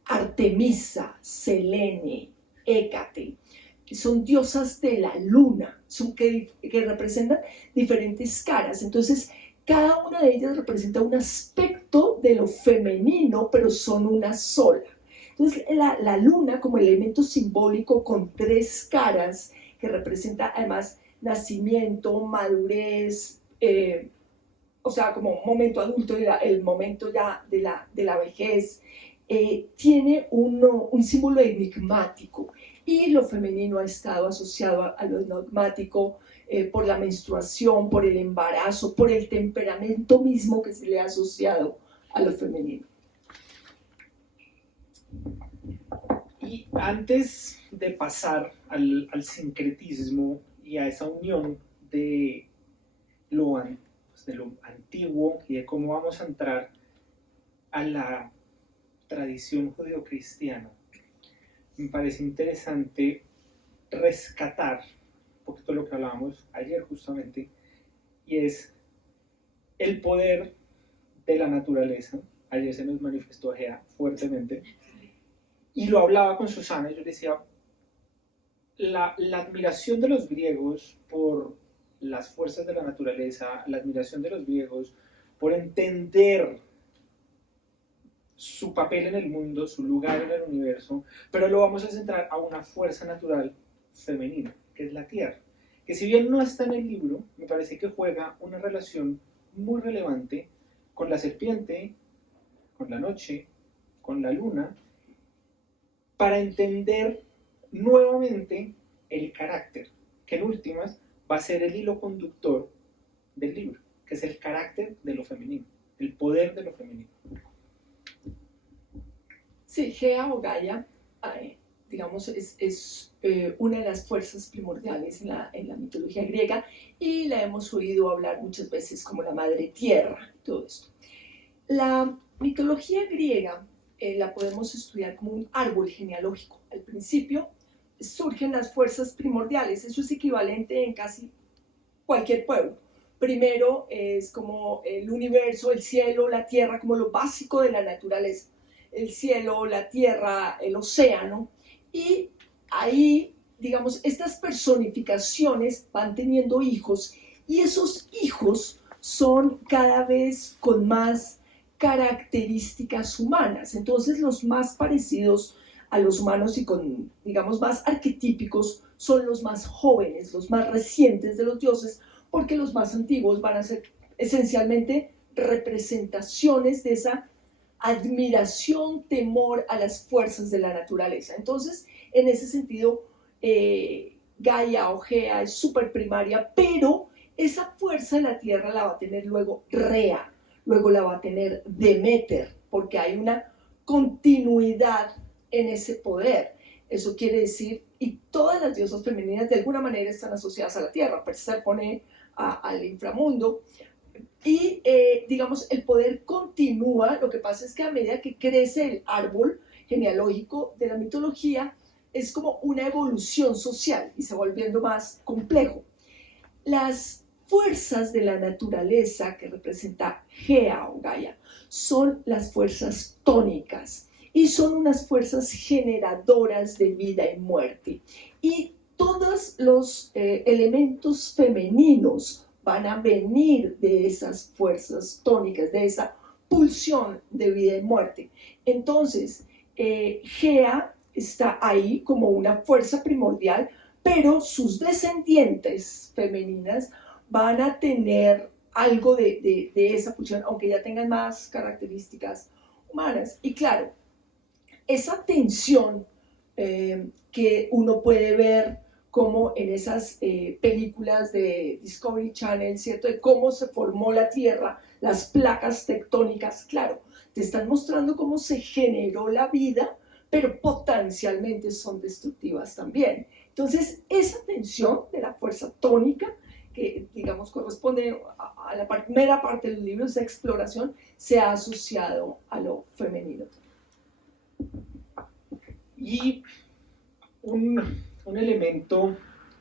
Artemisa, Selene, Hécate, son diosas de la luna, que representan diferentes caras. Entonces, cada una de ellas representa un aspecto de lo femenino, pero son una sola. Entonces, la luna como elemento simbólico con 3 caras, que representa además nacimiento, madurez, o sea, como momento adulto, el momento ya de la vejez, tiene un símbolo enigmático. Y lo femenino ha estado asociado a lo enigmático por la menstruación, por el embarazo, por el temperamento mismo que se le ha asociado a lo femenino. Y antes de pasar al sincretismo y a esa unión de lo antiguo y de cómo vamos a entrar a la tradición judeocristiana, me parece interesante rescatar un poquito lo que hablábamos ayer justamente, y es el poder de la naturaleza Ayer se nos manifestó Gea fuertemente. Y lo hablaba con Susana y yo le decía, la admiración de los griegos por las fuerzas de la naturaleza, la admiración de los griegos por entender su papel en el mundo, su lugar en el universo, pero lo vamos a centrar a una fuerza natural femenina, que es la tierra, que si bien no está en el libro, me parece que juega una relación muy relevante con la serpiente, con la noche, con la luna, para entender nuevamente el carácter, que en últimas va a ser el hilo conductor del libro, que es el carácter de lo femenino, el poder de lo femenino. Sí, Gea o Gaia, digamos, es una de las fuerzas primordiales en la mitología griega y la hemos oído hablar muchas veces como la madre tierra, todo esto. La mitología griega la podemos estudiar como un árbol genealógico. Al principio surgen las fuerzas primordiales, eso es equivalente en casi cualquier pueblo. Primero es como el universo, el cielo, la tierra, como lo básico de la naturaleza. El cielo, la tierra, el océano, y ahí, digamos, estas personificaciones van teniendo hijos, y esos hijos son cada vez con más características humanas. Entonces, los más parecidos a los humanos y con, digamos, más arquetípicos son los más jóvenes, los más recientes de los dioses, porque los más antiguos van a ser esencialmente representaciones de esa admiración, temor a las fuerzas de la naturaleza. Entonces, en ese sentido, Gaia o Gea es súper primaria, pero esa fuerza de la tierra la va a tener luego Rea, luego la va a tener Deméter, porque hay una continuidad en ese poder. Eso quiere decir, y todas las diosas femeninas de alguna manera están asociadas a la tierra, Perséfone al inframundo, y digamos el poder continúa. Lo que pasa es que a medida que crece el árbol genealógico de la mitología es como una evolución social y se va volviendo más complejo. Las fuerzas de la naturaleza que representa Gea o Gaia son las fuerzas tónicas y son unas fuerzas generadoras de vida y muerte, y todos los elementos femeninos van a venir de esas fuerzas tónicas, de esa pulsión de vida y muerte. Entonces, Gea está ahí como una fuerza primordial, pero sus descendientes femeninas van a tener algo de esa pulsión, aunque ya tengan más características humanas. Y claro, esa tensión que uno puede ver como en esas películas de Discovery Channel, ¿cierto? De cómo se formó la Tierra, las placas tectónicas, claro, te están mostrando cómo se generó la vida, pero potencialmente son destructivas también. Entonces, esa tensión de la fuerza tónica, que digamos corresponde a la primera parte del libro, esa exploración, se ha asociado a lo femenino. Y un elemento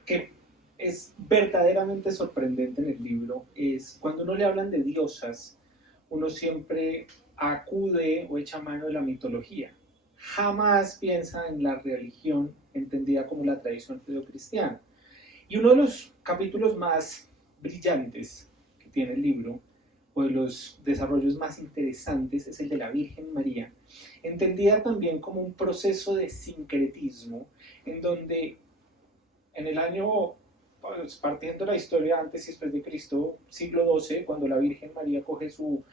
que es verdaderamente sorprendente en el libro es cuando uno le hablan de diosas, uno siempre acude o echa mano de la mitología. Jamás piensa en la religión entendida como la tradición judeocristiana. Y uno de los capítulos más brillantes que tiene el libro, o de los desarrollos más interesantes, es el de la Virgen María, entendida también como un proceso de sincretismo, en donde en el año, pues, partiendo la historia antes y después de Cristo, siglo XII, cuando la Virgen María coge su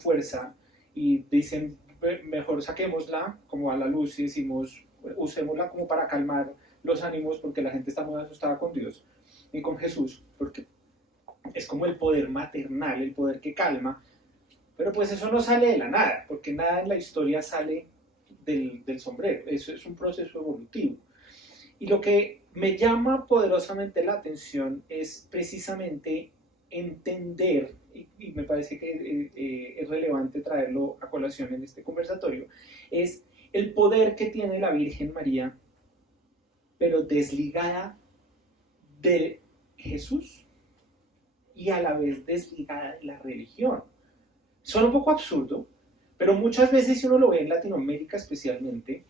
fuerza y dicen, mejor saquémosla como a la luz y decimos, usémosla como para calmar los ánimos porque la gente está muy asustada con Dios y con Jesús, porque es como el poder maternal, el poder que calma, pero pues eso no sale de la nada, porque nada en la historia sale del sombrero, eso es un proceso evolutivo. Y lo que me llama poderosamente la atención es precisamente entender, y me parece que es relevante traerlo a colación en este conversatorio, es el poder que tiene la Virgen María, pero desligada de Jesús y a la vez desligada de la religión. Suena un poco absurdo, Pero muchas veces, si uno lo ve en Latinoamérica especialmente,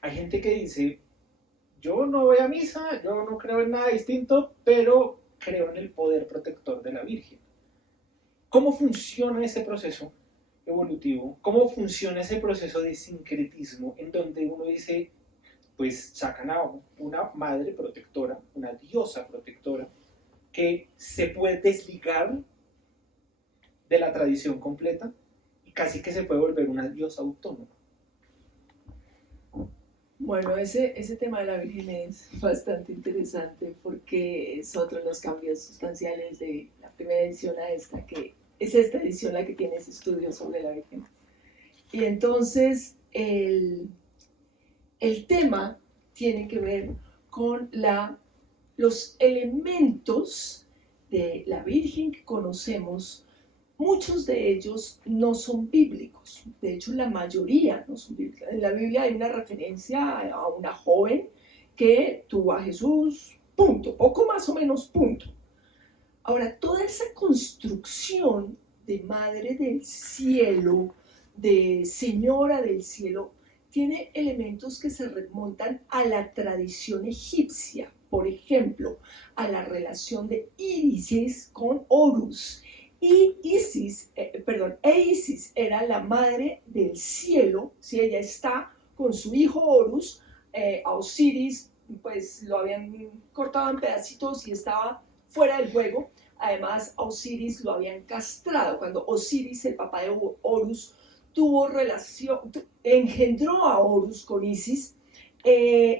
hay gente que dice, yo no voy a misa, yo no creo en nada distinto, pero creo en el poder protector de la Virgen. ¿Cómo funciona ese proceso evolutivo? ¿Cómo funciona ese proceso de sincretismo en donde uno dice, pues sacan a una madre protectora, una diosa protectora, que se puede desligar de la tradición completa y casi que se puede volver una diosa autónoma? Bueno, ese tema de la Virgen es bastante interesante porque es otro de los cambios sustanciales de la primera edición a esta, que es esta edición la que tiene ese estudio sobre la Virgen. Y entonces el tema tiene que ver con los elementos de la Virgen que conocemos. Muchos de ellos no son bíblicos, de hecho la mayoría no son bíblicos. En la Biblia hay una referencia a una joven que tuvo a Jesús, punto, poco más o menos, punto. Ahora, toda esa construcción de Madre del Cielo, de Señora del Cielo, tiene elementos que se remontan a la tradición egipcia, por ejemplo, a la relación de Isis con Horus. Y Isis era la madre del cielo, ¿sí? Ella está con su hijo Horus, a Osiris pues lo habían cortado en pedacitos y estaba fuera del juego. Además a Osiris lo habían castrado. Cuando Osiris, el papá de Horus, engendró a Horus con Isis,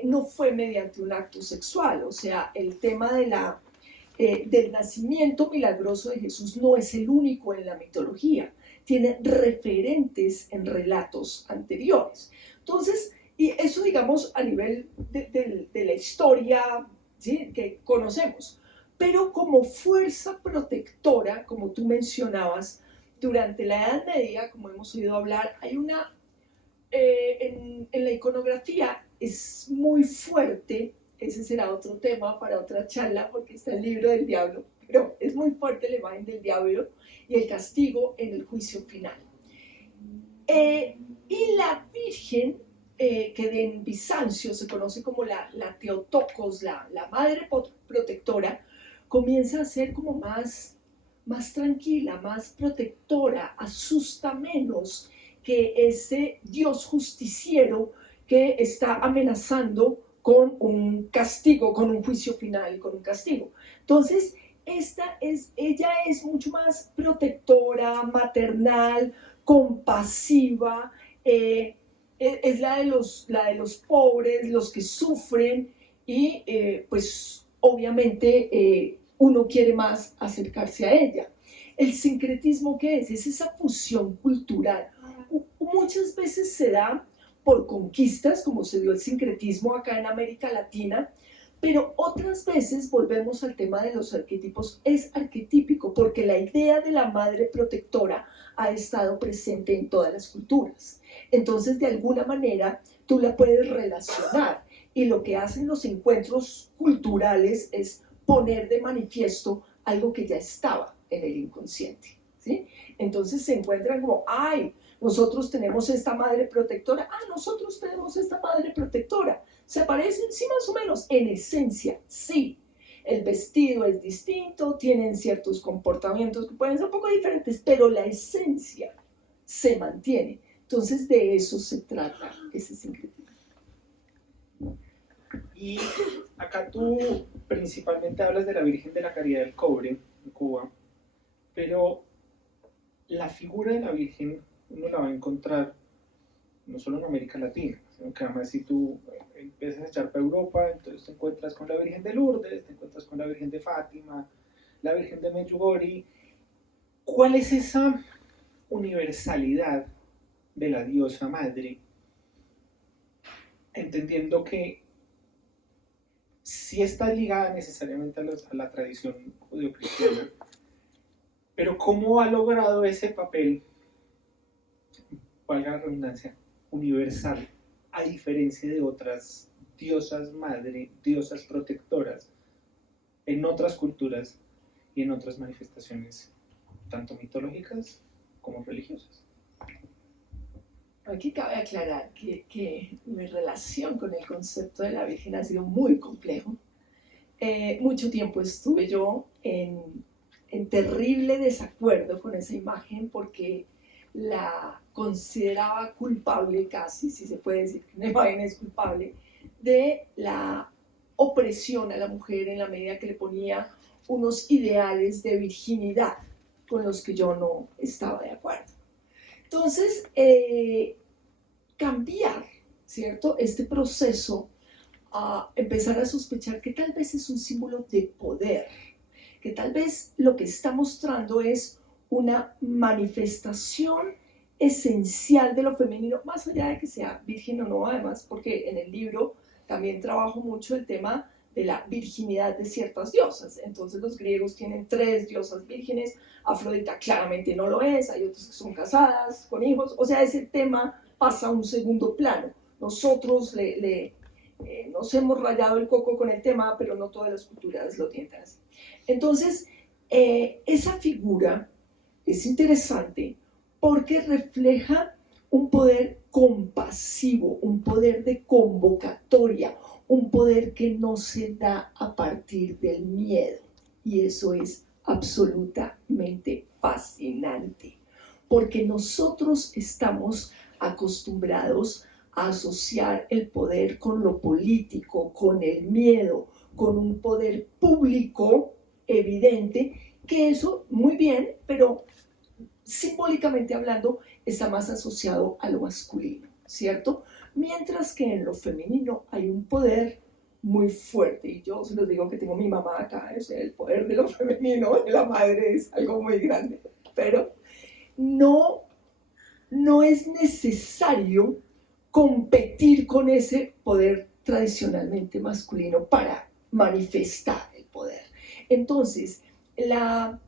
no fue mediante un acto sexual. O sea, el tema del nacimiento milagroso de Jesús no es el único en la mitología, tiene referentes en relatos anteriores. Entonces, y eso digamos a nivel de la historia, ¿sí?, que conocemos, pero como fuerza protectora, como tú mencionabas, durante la Edad Media, como hemos oído hablar, hay en la iconografía es muy fuerte. Ese será otro tema para otra charla, porque está el libro del diablo, pero es muy fuerte la imagen del diablo y el castigo en el juicio final. Y la Virgen, que en Bizancio se conoce como la Theotokos, la madre protectora, comienza a ser como más tranquila, más protectora, asusta menos que ese Dios justiciero que está amenazando con un castigo, con un juicio final, con un castigo. Entonces, ella es mucho más protectora, maternal, compasiva, es la de los pobres, los que sufren, y pues obviamente uno quiere más acercarse a ella. El sincretismo, ¿qué es? Es esa fusión cultural. Muchas veces se da por conquistas, como se dio el sincretismo acá en América Latina, pero otras veces volvemos al tema de los arquetipos. Es arquetípico porque la idea de la madre protectora ha estado presente en todas las culturas. Entonces, de alguna manera, tú la puedes relacionar, y lo que hacen los encuentros culturales es poner de manifiesto algo que ya estaba en el inconsciente, ¿sí? Entonces se encuentran como, ¡ay! Nosotros tenemos esta madre protectora, nosotros tenemos esta madre protectora. ¿Se parecen? Sí, más o menos. En esencia, sí. El vestido es distinto, tienen ciertos comportamientos que pueden ser un poco diferentes, pero la esencia se mantiene. Entonces, de eso se trata ese sincretismo. Y acá tú principalmente hablas de la Virgen de la Caridad del Cobre en Cuba, pero la figura de la Virgen uno la va a encontrar no solo en América Latina, sino que además si tú empiezas a echar para Europa, entonces te encuentras con la Virgen de Lourdes, te encuentras con la Virgen de Fátima, la Virgen de Medjugorje. ¿Cuál es esa universalidad de la diosa madre? Entendiendo que sí está ligada necesariamente a la tradición judeocristiana, pero ¿cómo ha logrado ese papel, valga la redundancia, universal, a diferencia de otras diosas madre, diosas protectoras, en otras culturas y en otras manifestaciones, tanto mitológicas como religiosas? Aquí cabe aclarar que mi relación con el concepto de la Virgen ha sido muy complejo. Mucho tiempo estuve yo en terrible desacuerdo con esa imagen porque la consideraba culpable casi, si se puede decir que una imagen es culpable, de la opresión a la mujer en la medida que le ponía unos ideales de virginidad con los que yo no estaba de acuerdo. Entonces, cambiar, ¿cierto? Este proceso a empezar a sospechar que tal vez es un símbolo de poder, que tal vez lo que está mostrando es una manifestación esencial de lo femenino, más allá de que sea virgen o no, además, porque en el libro también trabajo mucho el tema de la virginidad de ciertas diosas. Entonces los griegos tienen 3 diosas vírgenes, Afrodita claramente no lo es, hay otras que son casadas, con hijos, o sea, ese tema pasa a un segundo plano. Nosotros nos hemos rayado el coco con el tema, pero no todas las culturas lo tienen así. Entonces, esa figura es interesante porque refleja un poder compasivo, un poder de convocatoria, un poder que no se da a partir del miedo. Y eso es absolutamente fascinante, porque nosotros estamos acostumbrados a asociar el poder con lo político, con el miedo, con un poder público evidente, que eso muy bien, pero simbólicamente hablando está más asociado a lo masculino, ¿cierto? Mientras que en lo femenino hay un poder muy fuerte, y yo se los digo que tengo mi mamá acá, o sea, el poder de lo femenino, de la madre es algo muy grande, pero no es necesario competir con ese poder tradicionalmente masculino para manifestar el poder. Entonces, la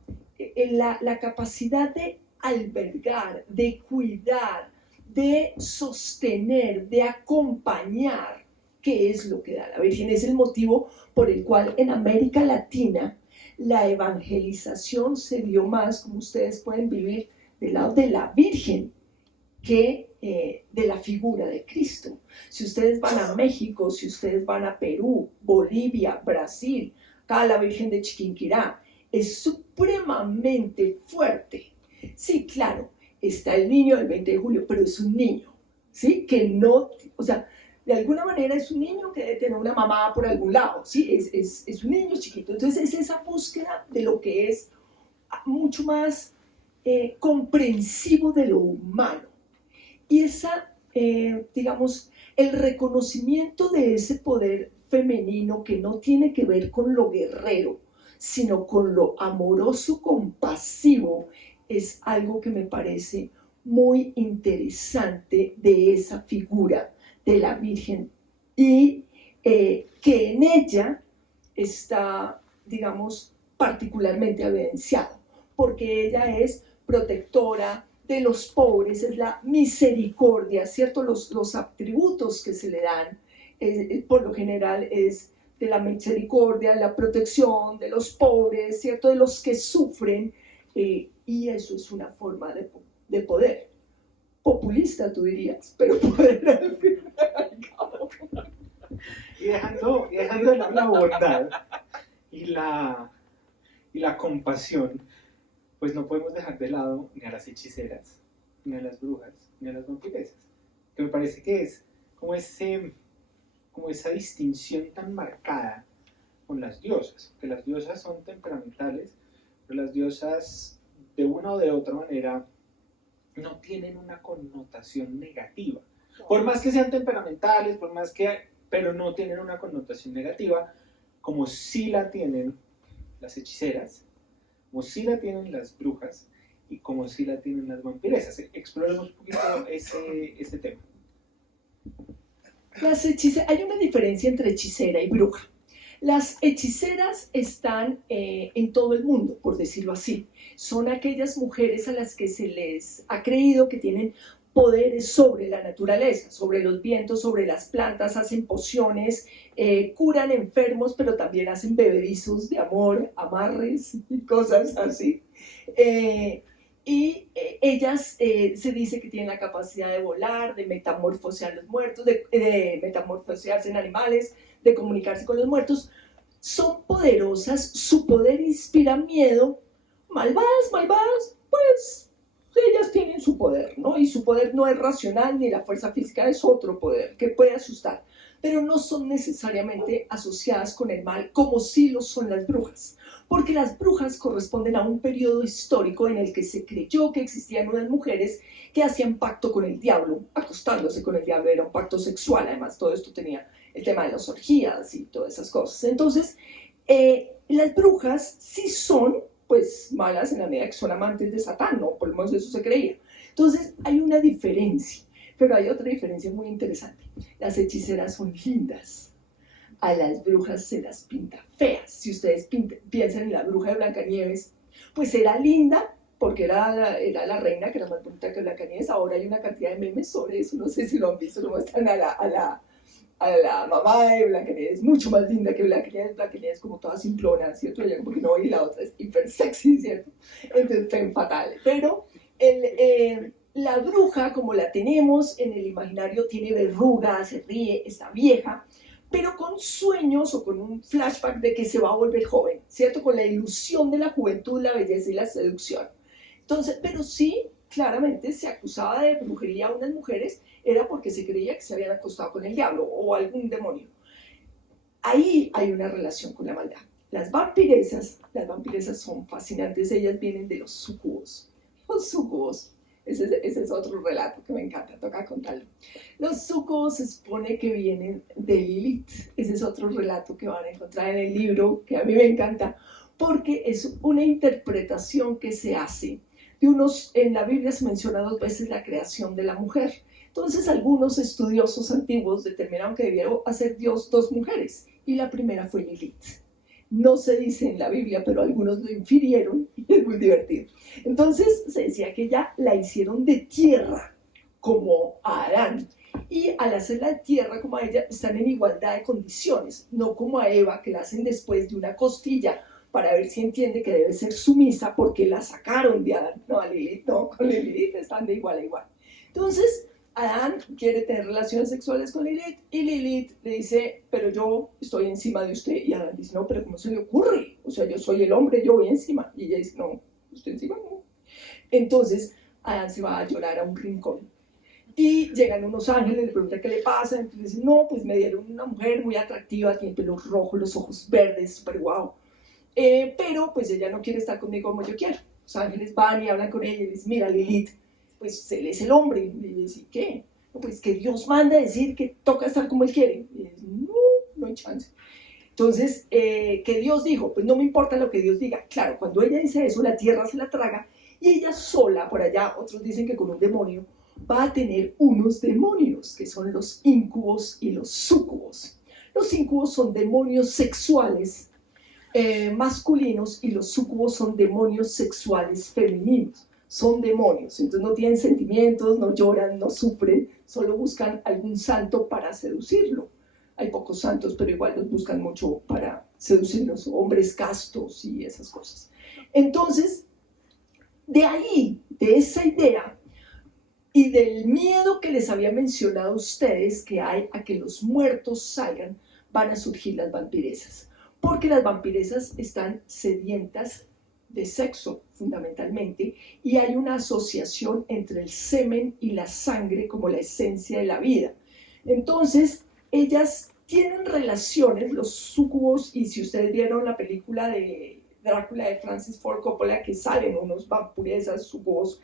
capacidad de albergar, de cuidar, de sostener, de acompañar, que es lo que da la Virgen. Es el motivo por el cual en América Latina la evangelización se dio más, como ustedes pueden vivir, del lado de la Virgen que de la figura de Cristo. Si ustedes van a México, si ustedes van a Perú, Bolivia, Brasil, acá la Virgen de Chiquinquirá es supremamente fuerte. Sí, claro, está el niño del 20 de julio, pero es un niño, ¿sí? Que no, o sea, de alguna manera es un niño que debe tener una mamá por algún lado, ¿sí? Es un niño chiquito. Entonces es esa búsqueda de lo que es mucho más comprensivo de lo humano. Y esa, digamos, el reconocimiento de ese poder femenino que no tiene que ver con lo guerrero, sino con lo amoroso, compasivo, es algo que me parece muy interesante de esa figura de la Virgen y que en ella está, digamos, particularmente evidenciado, porque ella es protectora de los pobres, es la misericordia, ¿cierto? Los atributos que se le dan, por lo general es de la misericordia, de la protección de los pobres, ¿cierto? De los que sufren, y eso es una forma de poder. Populista, tú dirías, pero poder al fin y al cabo. Y dejando de lado la bondad y la compasión, pues no podemos dejar de lado ni a las hechiceras, ni a las brujas, ni a las vampiresas. Que me parece que es como esa distinción tan marcada con las diosas, que las diosas son temperamentales, pero las diosas de una o de otra manera no tienen una connotación negativa. Por más que sean temperamentales, pero no tienen una connotación negativa, como sí la tienen las hechiceras, como sí la tienen las brujas y como sí la tienen las vampiresas. Exploremos un poquito ese tema. Hay una diferencia entre hechicera y bruja. Las hechiceras están en todo el mundo, por decirlo así. Son aquellas mujeres a las que se les ha creído que tienen poderes sobre la naturaleza, sobre los vientos, sobre las plantas, hacen pociones, curan enfermos, pero también hacen bebedizos de amor, amarres y cosas así. ellas se dice que tienen la capacidad de volar, de metamorfosear los muertos, de metamorfosearse en animales, de comunicarse con los muertos. Son poderosas, su poder inspira miedo. Malvadas, pues ellas tienen su poder, ¿no? Y su poder no es racional ni la fuerza física, es otro poder que puede asustar, pero no son necesariamente asociadas con el mal como sí lo son las brujas, porque las brujas corresponden a un periodo histórico en el que se creyó que existían unas mujeres que hacían pacto con el diablo, acostándose con el diablo, era un pacto sexual, además todo esto tenía el tema de las orgías y todas esas cosas. Entonces, las brujas sí son pues malas en la medida que son amantes de Satán, ¿no? Por lo menos eso se creía. Entonces hay una diferencia, pero hay otra diferencia muy interesante. Las hechiceras son lindas, a las brujas se las pinta feas. Si ustedes piensan en la bruja de Blancanieves, pues era linda porque era la reina que era más bonita que Blancanieves. Ahora hay una cantidad de memes sobre eso, no sé si lo han visto, lo muestran a la mamá de Blancanieves, mucho más linda que Blancanieves como toda simplona, ¿cierto? Ella como que no, y la otra es hiper sexy, ¿cierto? Entonces fue fatal. Pero la bruja, como la tenemos en el imaginario, tiene verrugas, se ríe, está vieja, pero con sueños o con un flashback de que se va a volver joven, ¿cierto? Con la ilusión de la juventud, la belleza y la seducción. Entonces, pero sí, claramente se acusaba de brujería a unas mujeres, era porque se creía que se habían acostado con el diablo o algún demonio. Ahí hay una relación con la maldad. Las vampiresas son fascinantes, ellas vienen de los súcubos. Los súcubos, ese es otro relato que me encanta, toca contarlo. Los súcubos se supone que vienen de Lilith, ese es otro relato que van a encontrar en el libro, que a mí me encanta, porque es una interpretación que se hace de en la Biblia se menciona 2 veces la creación de la mujer. Entonces algunos estudiosos antiguos determinaron que debieron hacer Dios 2 mujeres, y la primera fue Lilith. No se dice en la Biblia, pero algunos lo infirieron y es muy divertido. Entonces se decía que ella la hicieron de tierra, como a Adán, y al hacerla de tierra como a ella están en igualdad de condiciones, no como a Eva, que la hacen después de una costilla para ver si entiende que debe ser sumisa porque la sacaron de Adán. No, a Lilith no, con Lilith están de igual a igual. Entonces Adán quiere tener relaciones sexuales con Lilith y Lilith le dice, pero yo estoy encima de usted. Y Adán dice, no, pero ¿cómo se le ocurre? O sea, yo soy el hombre, yo voy encima. Y ella dice, no, usted encima no. Entonces Adán se va a llorar a un rincón. Y llegan unos ángeles, le preguntan qué le pasa. Entonces dice, no, pues me dieron una mujer muy atractiva, tiene pelo rojo, los ojos verdes, súper guau. Pero pues ella no quiere estar conmigo como yo quiero. Los ángeles van y hablan con ella y dicen, mira Lilith, pues él es el hombre. Y le dice, ¿qué? No, pues que Dios manda a decir que toca estar como él quiere. Y le dice, no hay chance. Entonces, ¿qué Dios dijo? Pues no me importa lo que Dios diga. Claro, cuando ella dice eso, la tierra se la traga y ella sola, por allá, otros dicen que con un demonio, va a tener unos demonios, que son los íncubos y los súcubos. Los íncubos son demonios sexuales masculinos y los súcubos son demonios sexuales femeninos. Son demonios, entonces no tienen sentimientos, no lloran, no sufren, solo buscan algún santo para seducirlo. Hay pocos santos, pero igual los buscan mucho para seducirlos, hombres castos y esas cosas. Entonces, de ahí, de esa idea y del miedo que les había mencionado a ustedes que hay a que los muertos salgan, van a surgir las vampiresas. Porque las vampiresas están sedientas de sexo, fundamentalmente, y hay una asociación entre el semen y la sangre como la esencia de la vida. Entonces, ellas tienen relaciones, los súcubos, y si ustedes vieron la película de Drácula de Francis Ford Coppola, que salen unos vampiresas, súcubos,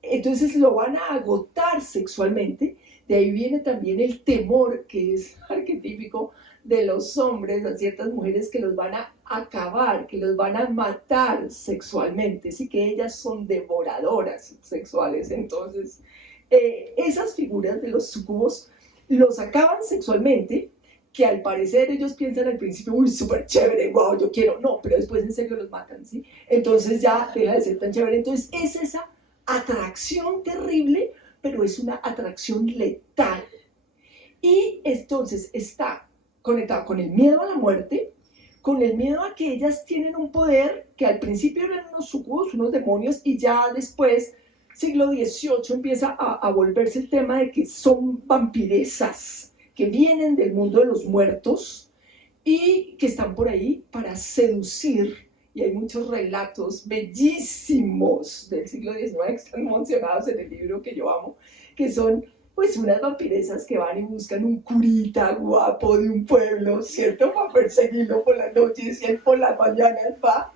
entonces lo van a agotar sexualmente. De ahí viene también el temor, que es arquetípico de los hombres a ciertas mujeres, que los van a acabar, que los van a matar sexualmente, así que ellas son devoradoras sexuales. Entonces, esas figuras de los súcubos los acaban sexualmente, que al parecer ellos piensan al principio, uy, súper chévere, wow, yo quiero, no, pero después en serio los matan, ¿sí? Entonces ya deja de ser tan chévere. Entonces es esa atracción terrible, pero es una atracción letal. Y entonces está conectado con el miedo a la muerte, con el miedo a que ellas tienen un poder que al principio eran unos sucubos, unos demonios, y ya después, siglo XVIII, empieza a volverse el tema de que son vampiresas, que vienen del mundo de los muertos y que están por ahí para seducir. Y hay muchos relatos bellísimos del siglo XIX que están mencionados en el libro que yo amo, que son pues unas vampiresas que van y buscan un curita guapo de un pueblo, ¿cierto? Para perseguirlo por las noches y él por las mañanas va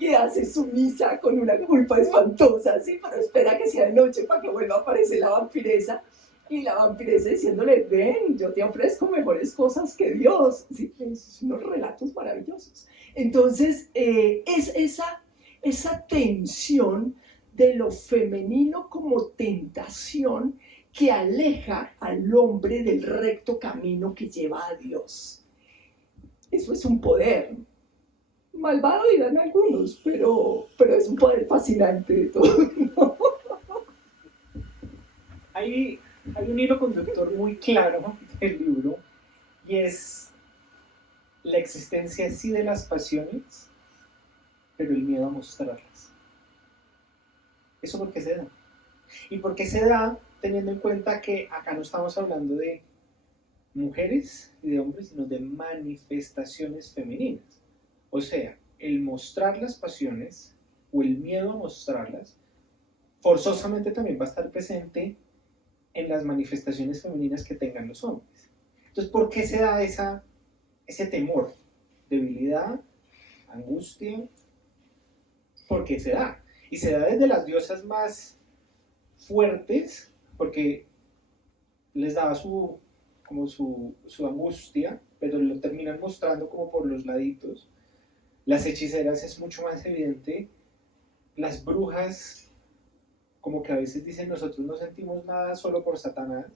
y hace su misa con una culpa espantosa, ¿sí? Pero espera que sea de noche para que vuelva a aparecer la vampiresa. Y la vampiresa diciéndole, ven, yo te ofrezco mejores cosas que Dios. ¿Sí? Son unos relatos maravillosos. Entonces, es esa tensión de lo femenino como tentación que aleja al hombre del recto camino que lleva a Dios. Eso es un poder. Malvado dirán algunos, pero es un poder fascinante de todo, ¿no? Hay un hilo conductor muy claro del libro y es la existencia sí de las pasiones, pero el miedo a mostrarlas. ¿Eso por qué se da? ¿Y por qué se da teniendo en cuenta que acá no estamos hablando de mujeres y de hombres, sino de manifestaciones femeninas? O sea, el mostrar las pasiones o el miedo a mostrarlas forzosamente también va a estar presente en las manifestaciones femeninas que tengan los hombres. Entonces, ¿por qué se da ese temor? ¿Debilidad? ¿Angustia? ¿Por qué se da? Y se da desde las diosas más fuertes, porque les daba su angustia, pero lo terminan mostrando como por los laditos. Las hechiceras es mucho más evidente. Las brujas, como que a veces dicen nosotros no sentimos nada solo por Satanás,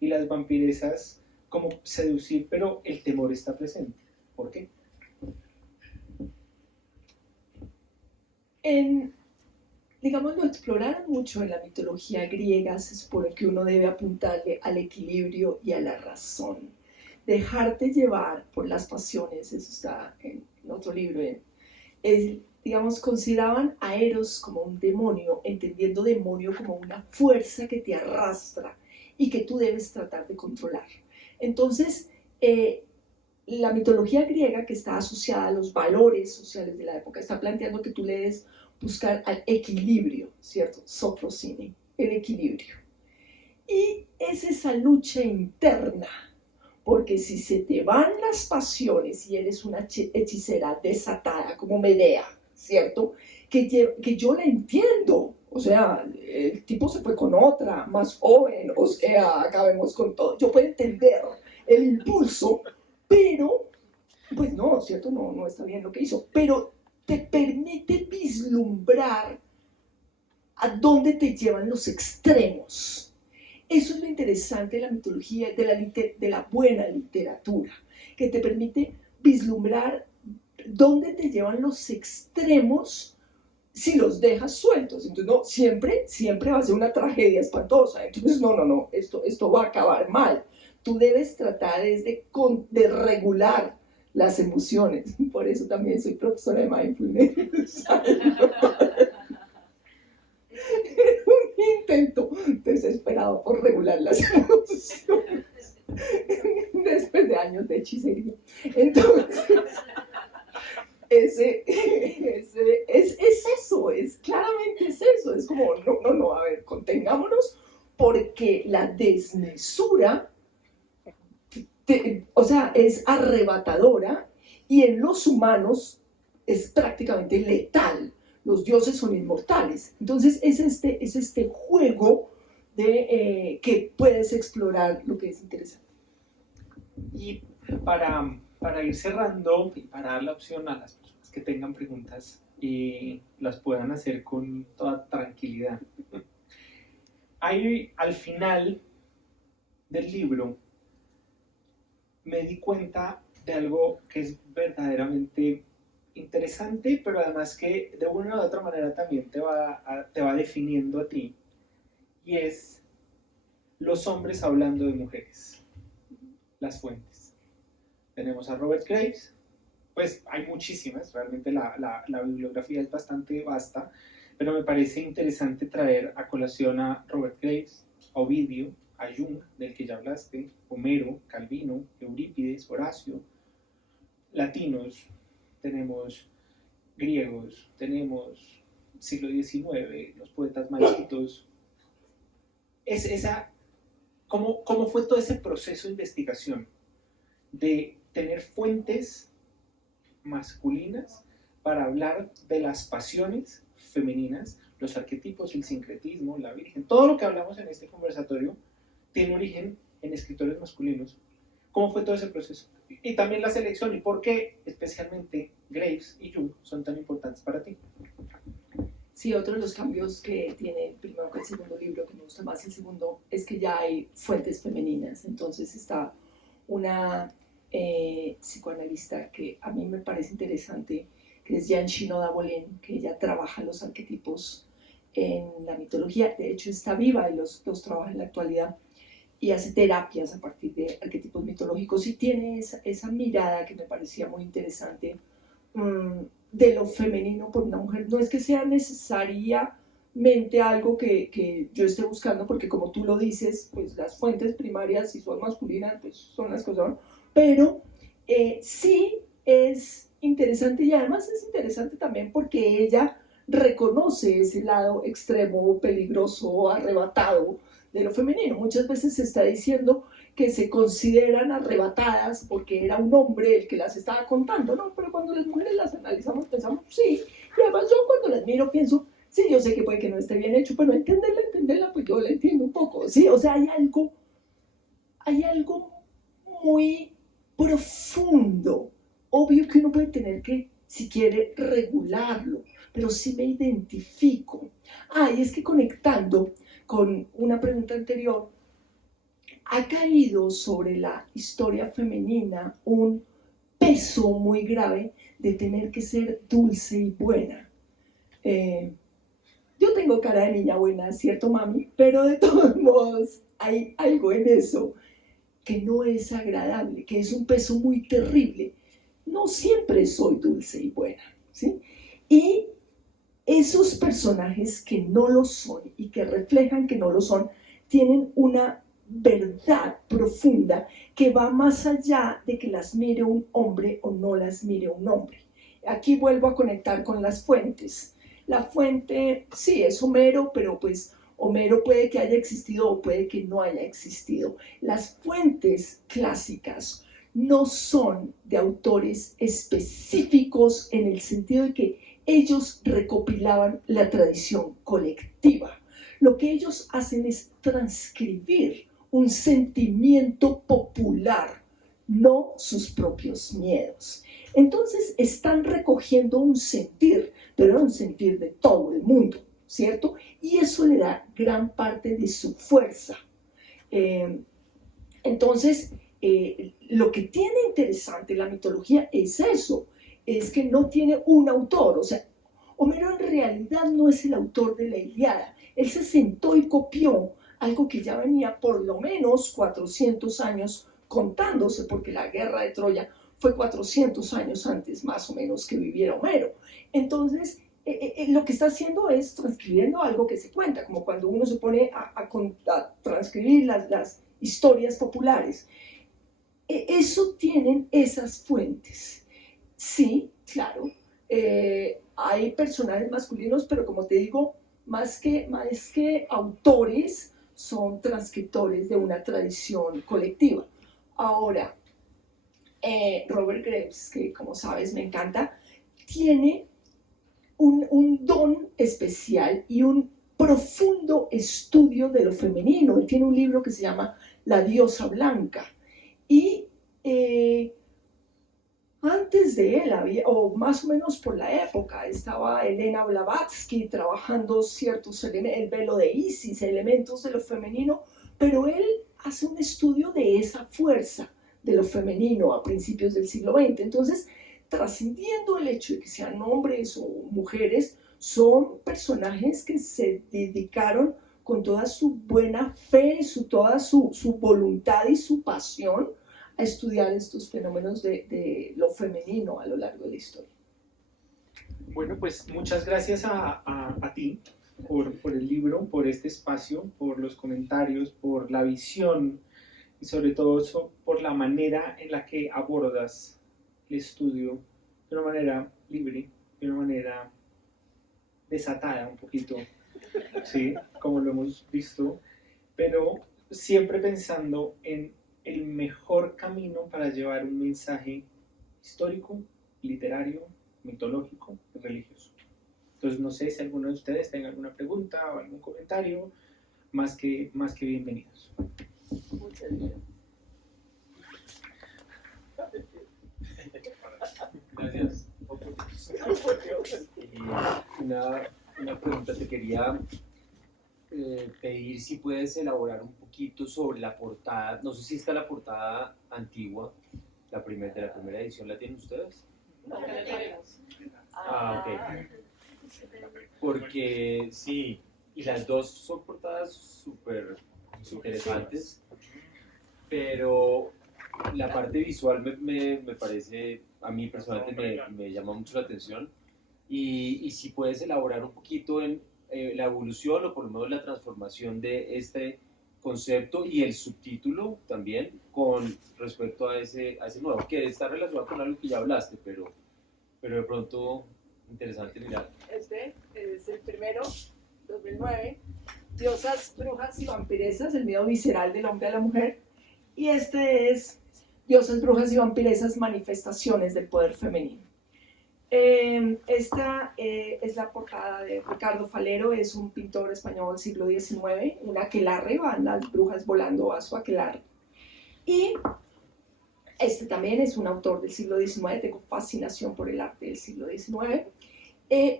y las vampiresas como seducir, pero el temor está presente. ¿Por qué? Digamos, lo exploraron mucho en la mitología griega. Se supone que uno debe apuntarle al equilibrio y a la razón. Dejarte llevar por las pasiones, eso está en otro libro, digamos, consideraban a Eros como un demonio, entendiendo demonio como una fuerza que te arrastra y que tú debes tratar de controlar. Entonces, la mitología griega, que está asociada a los valores sociales de la época, está planteando que tú le debes buscar al equilibrio, ¿cierto? Soprocine, el equilibrio. Y es esa lucha interna, porque si se te van las pasiones y eres una hechicera desatada como Medea, ¿cierto? Que yo la entiendo, o sea, el tipo se fue con otra, más joven, o sea, acabemos con todo. Yo puedo entender el impulso, pero, pues no, ¿cierto? No está bien lo que hizo, pero te permite vislumbrar a dónde te llevan los extremos. Eso es lo interesante de la mitología, de la buena literatura, que te permite vislumbrar dónde te llevan los extremos si los dejas sueltos. Entonces, no, siempre va a ser una tragedia espantosa. Entonces, no, esto va a acabar mal. Tú debes tratar de regular las emociones. Por eso también soy profesora de mindfulness. Un intento desesperado por regular las emociones después de años de hechicería. Entonces, es eso, es como, no, a ver, contengámonos, porque la desmesura, o sea, es arrebatadora y en los humanos es prácticamente letal. Los dioses son inmortales. Entonces es este juego de que puedes explorar lo que es interesante. Y para ir cerrando y para dar la opción a las personas que tengan preguntas y las puedan hacer con toda tranquilidad. Al final del libro me di cuenta de algo que es verdaderamente interesante, pero además que de una u otra manera también te va definiendo a ti, y es los hombres hablando de mujeres, las fuentes. Tenemos a Robert Graves, pues hay muchísimas, realmente la bibliografía es bastante vasta, pero me parece interesante traer a colación a Robert Graves, a Ovidio, a Jung, del que ya hablaste, Homero, Calvino, Eurípides, Horacio, latinos, tenemos griegos, tenemos siglo XIX, los poetas malditos. ¿Cómo fue todo ese proceso de investigación de tener fuentes masculinas para hablar de las pasiones femeninas, los arquetipos, el sincretismo, la virgen? Todo lo que hablamos en este conversatorio tiene origen en escritores masculinos. ¿Cómo fue todo ese proceso? Y también la selección, y por qué especialmente Graves y Jung son tan importantes para ti. Sí, otro de los cambios que tiene el primero que el segundo libro, que me gusta más el segundo, es que ya hay fuentes femeninas. Entonces está una psicoanalista que a mí me parece interesante, que es Jean Shinoda Bolen, que ella trabaja los arquetipos en la mitología. De hecho está viva y los trabaja en la actualidad, y hace terapias a partir de arquetipos mitológicos, y tiene esa mirada que me parecía muy interesante de lo femenino por una mujer. No es que sea necesariamente algo que yo esté buscando, porque como tú lo dices, pues las fuentes primarias, si son masculinas, pues son las que son, pero sí es interesante, y además es interesante también porque ella reconoce ese lado extremo, peligroso, arrebatado de lo femenino. Muchas veces se está diciendo que se consideran arrebatadas porque era un hombre el que las estaba contando, ¿no? Pero cuando las mujeres las analizamos pensamos, sí, y además yo cuando las miro pienso, sí, yo sé que puede que no esté bien hecho, pero entenderla, pues yo la entiendo un poco, ¿sí? O sea, hay algo muy profundo, obvio que uno puede tener que, si quiere, regularlo, pero sí me identifico. Y es que conectando con una pregunta anterior, ha caído sobre la historia femenina un peso muy grave de tener que ser dulce y buena. Yo tengo cara de niña buena, ¿cierto, mami? Pero de todos modos hay algo en eso que no es agradable, que es un peso muy terrible. No siempre soy dulce y buena, ¿sí? Y esos personajes que no lo son y que reflejan que no lo son, tienen una verdad profunda que va más allá de que las mire un hombre o no las mire un hombre. Aquí vuelvo a conectar con las fuentes. La fuente, sí, es Homero, pero pues Homero puede que haya existido o puede que no haya existido. Las fuentes clásicas no son de autores específicos en el sentido de que ellos recopilaban la tradición colectiva. Lo que ellos hacen es transcribir un sentimiento popular, no sus propios miedos. Entonces están recogiendo un sentir, pero un sentir de todo el mundo, ¿cierto? Y eso le da gran parte de su fuerza. Entonces, lo que tiene interesante la mitología es eso, es que no tiene un autor. O sea, Homero en realidad no es el autor de la Ilíada. Él se sentó y copió algo que ya venía por lo menos 400 años contándose, porque la guerra de Troya fue 400 años antes, más o menos, que viviera Homero. Entonces, lo que está haciendo es transcribiendo algo que se cuenta, como cuando uno se pone a transcribir las historias populares. Eso tienen esas fuentes. Sí, claro, hay personajes masculinos, pero como te digo, más que autores, son transcriptores de una tradición colectiva. Ahora, Robert Graves, que como sabes me encanta, tiene un don especial y un profundo estudio de lo femenino. Él tiene un libro que se llama La diosa blanca. Y antes de él, o más o menos por la época, estaba Elena Blavatsky trabajando ciertos elementos, el velo de Isis, elementos de lo femenino, pero él hace un estudio de esa fuerza de lo femenino a principios del siglo XX. Entonces, trascendiendo el hecho de que sean hombres o mujeres, son personajes que se dedicaron con toda su buena fe, toda su voluntad y su pasión a estudiar estos fenómenos de lo femenino a lo largo de la historia. Bueno, pues muchas gracias a ti por el libro, por este espacio, por los comentarios, por la visión y sobre todo eso, por la manera en la que abordas el estudio de una manera libre, de una manera desatada un poquito, ¿sí? Como lo hemos visto, pero siempre pensando en el mejor camino para llevar un mensaje histórico, literario, mitológico y religioso. Entonces no sé si alguno de ustedes tenga alguna pregunta o algún comentario, más que bienvenidos. Muchas gracias. Gracias. Una pregunta, te quería pedir si puedes elaborar un poquito sobre la portada. No sé si está la portada antigua, de la primera edición, ¿la tienen ustedes? No, que la tenemos. Ok. Porque sí, y las dos son portadas súper interesantes, pero la parte visual me parece, a mí personalmente me llama mucho la atención, y si puedes elaborar un poquito en la evolución o por lo menos la transformación de este concepto y el subtítulo también con respecto a ese nuevo, que está relacionado con algo que ya hablaste, pero de pronto interesante mirar. Este es el primero, 2009, Diosas, brujas y vampiresas, el miedo visceral del hombre a la mujer. Y este es Diosas, brujas y vampiresas, manifestaciones del poder femenino. Esta es la portada de Ricardo Falero, es un pintor español del siglo XIX, un aquelarre, van las brujas volando a su aquelarre. Y este también es un autor del siglo XIX, tengo fascinación por el arte del siglo XIX,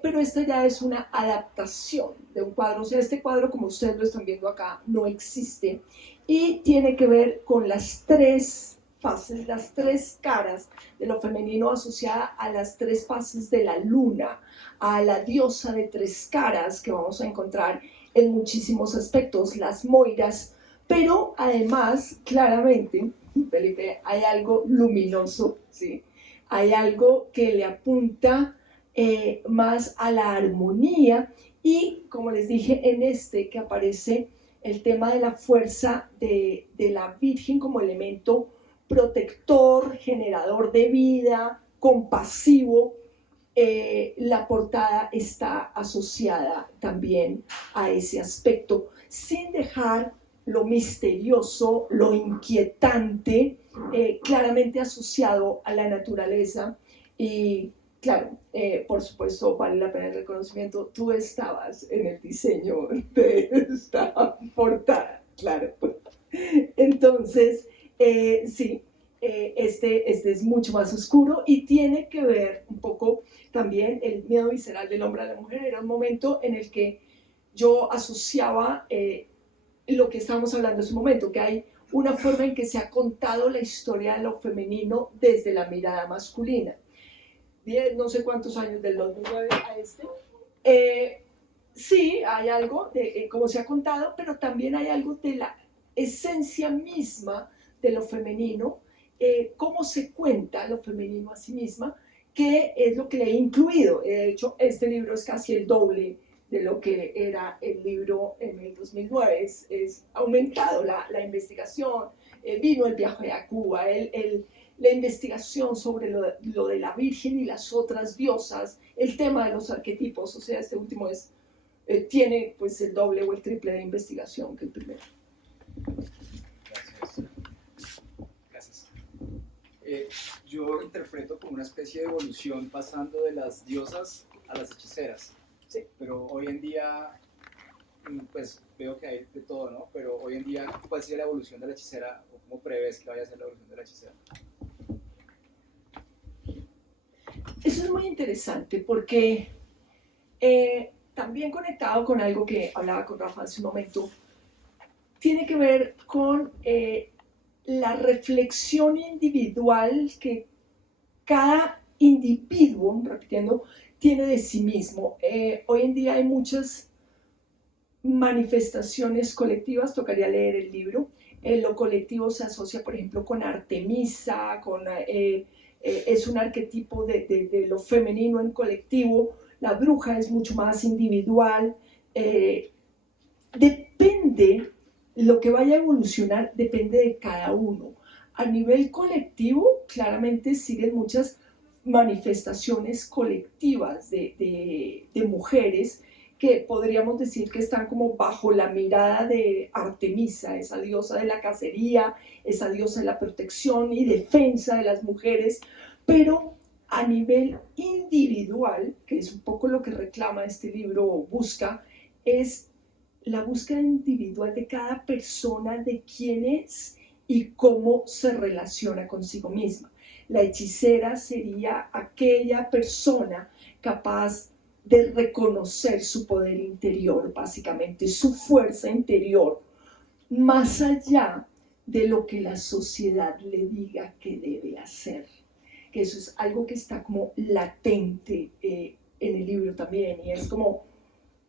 pero esta ya es una adaptación de un cuadro, o sea, este cuadro, como ustedes lo están viendo acá, no existe, y tiene que ver con las tres fases, las tres caras de lo femenino asociada a las tres fases de la luna, a la diosa de tres caras que vamos a encontrar en muchísimos aspectos, las moiras, pero además, claramente, Felipe, hay algo luminoso, ¿sí? Hay algo que le apunta más a la armonía y, como les dije, en este que aparece el tema de la fuerza de la Virgen como elemento protector, generador de vida, compasivo. La portada está asociada también a ese aspecto, sin dejar lo misterioso, lo inquietante, claramente asociado a la naturaleza. Y claro, por supuesto, vale la pena el reconocimiento, tú estabas en el diseño de esta portada, claro. Entonces, sí, este es mucho más oscuro y tiene que ver un poco también el miedo visceral del hombre a la mujer. Era un momento en el que yo asociaba lo que estábamos hablando en su momento, que hay una forma en que se ha contado la historia de lo femenino desde la mirada masculina. 10, no sé cuántos años del 2009 a este. Sí, hay algo de cómo se ha contado, pero también hay algo de la esencia misma de lo femenino, cómo se cuenta lo femenino a sí misma, que es lo que le he incluido. De hecho, este libro es casi el doble de lo que era el libro en el 2009. Es aumentado la investigación, vino el viaje a Cuba, la investigación sobre lo de la Virgen y las otras diosas, el tema de los arquetipos, o sea, este último tiene pues el doble o el triple de investigación que el primero. Gracias. Yo interpreto como una especie de evolución pasando de las diosas a las hechiceras. Sí. Pero hoy en día, pues veo que hay de todo, ¿no? Pero hoy en día, ¿cuál sería la evolución de la hechicera o cómo prevés que vaya a ser la evolución de la hechicera? Eso es muy interesante porque también conectado con algo que hablaba con Rafa hace un momento, tiene que ver con la reflexión individual que cada individuo, repitiendo, tiene de sí mismo. Hoy en día hay muchas manifestaciones colectivas, tocaría leer el libro, lo colectivo se asocia, por ejemplo, con Artemisa, es un arquetipo de lo femenino en colectivo. La bruja es mucho más individual. Depende, lo que vaya a evolucionar depende de cada uno. A nivel colectivo, claramente siguen muchas manifestaciones colectivas de mujeres que podríamos decir que están como bajo la mirada de Artemisa, esa diosa de la cacería, esa diosa de la protección y defensa de las mujeres, pero a nivel individual, que es un poco lo que reclama este libro Busca, es la búsqueda individual de cada persona, de quién es y cómo se relaciona consigo misma. La hechicera sería aquella persona capaz de reconocer su poder interior, básicamente su fuerza interior, más allá de lo que la sociedad le diga que debe hacer. Que eso es algo que está como latente en el libro también, y es como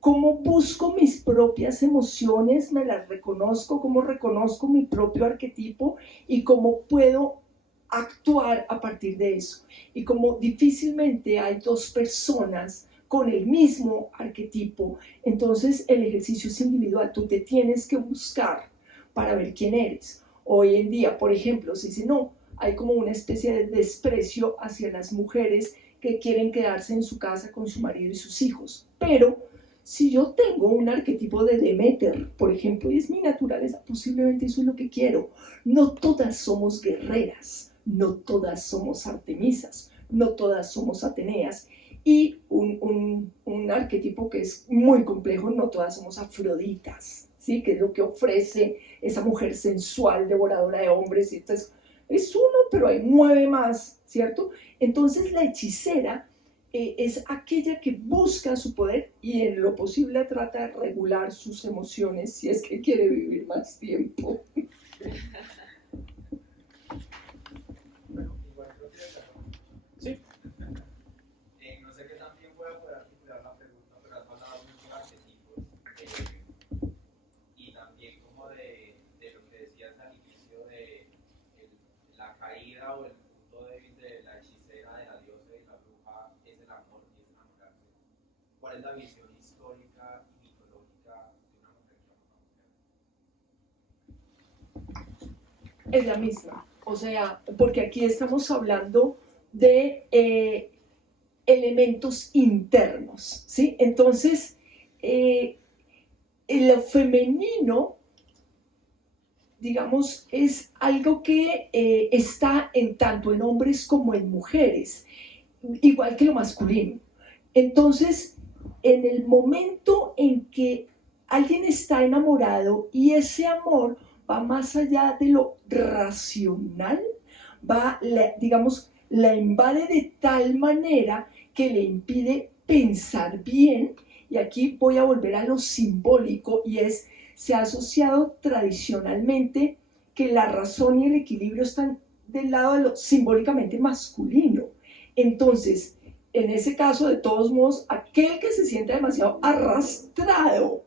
cómo busco mis propias emociones, me las reconozco, cómo reconozco mi propio arquetipo y cómo puedo actuar a partir de eso. Y como difícilmente hay dos personas con el mismo arquetipo, entonces el ejercicio es individual, tú te tienes que buscar para ver quién eres. Hoy en día, por ejemplo, se dice no, hay como una especie de desprecio hacia las mujeres que quieren quedarse en su casa con su marido y sus hijos, pero si yo tengo un arquetipo de Deméter, por ejemplo, y es mi naturaleza, posiblemente eso es lo que quiero. No todas somos guerreras, no todas somos Artemisas, no todas somos Ateneas, y un arquetipo que es muy complejo, no todas somos Afroditas, ¿sí? Que es lo que ofrece esa mujer sensual, devoradora de hombres, y entonces es uno, pero hay 9 más, ¿cierto? Entonces la hechicera es aquella que busca su poder y en lo posible trata de regular sus emociones si es que quiere vivir más tiempo. Sí. No sé qué tan bien voy a poder articular la pregunta, pero has hablado muchos arquetipos y también como de lo que decías al inicio de la caída o el punto débil de la hechicera, de la diosa y la bruja es el amor y es enamorarse. ¿Cuál es la visión histórica y mitológica de una mujer que ama a una mujer? Es la misma, o sea, porque aquí estamos hablando de elementos internos, ¿sí? Entonces, lo femenino, digamos, es algo que está tanto en hombres como en mujeres, igual que lo masculino. Entonces, en el momento en que alguien está enamorado y ese amor va más allá de lo racional, digamos, la invade de tal manera que le impide pensar bien, y aquí voy a volver a lo simbólico, y se ha asociado tradicionalmente que la razón y el equilibrio están del lado de lo simbólicamente masculino. Entonces, en ese caso, de todos modos, aquel que se siente demasiado arrastrado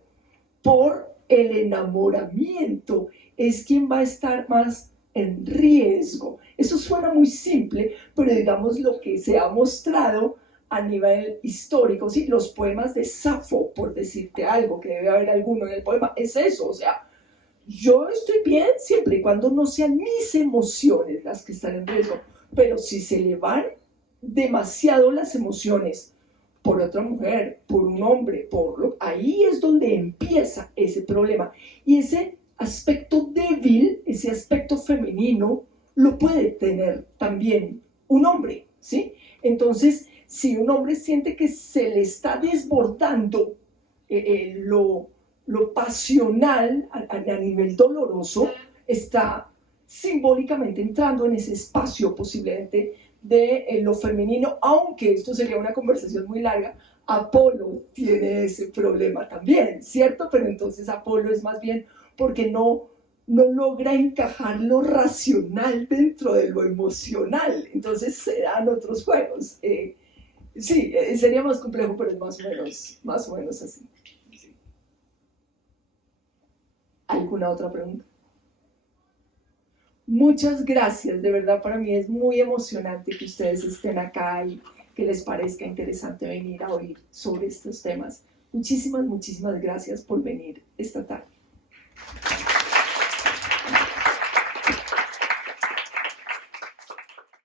por el enamoramiento es quien va a estar más en riesgo. Eso suena muy simple, pero digamos lo que se ha mostrado a nivel histórico, ¿sí? Los poemas de Safo, por decirte algo, que debe haber alguno en el poema, es eso, o sea, yo estoy bien siempre y cuando no sean mis emociones las que están en riesgo, pero si se le van demasiado las emociones por otra mujer, por un hombre, ahí es donde empieza ese problema. Y ese aspecto débil, ese aspecto femenino, lo puede tener también un hombre, ¿sí? Entonces, si un hombre siente que se le está desbordando lo pasional a nivel doloroso, está simbólicamente entrando en ese espacio posiblemente de lo femenino, aunque esto sería una conversación muy larga. Apolo tiene ese problema también, ¿cierto? Pero entonces Apolo es más bien porque no logra encajar lo racional dentro de lo emocional, entonces se dan otros juegos. Sí, sería más complejo, pero es más o menos así. Sí. ¿Alguna otra pregunta? Muchas gracias, de verdad para mí es muy emocionante que ustedes estén acá y que les parezca interesante venir a oír sobre estos temas. Muchísimas, muchísimas gracias por venir esta tarde.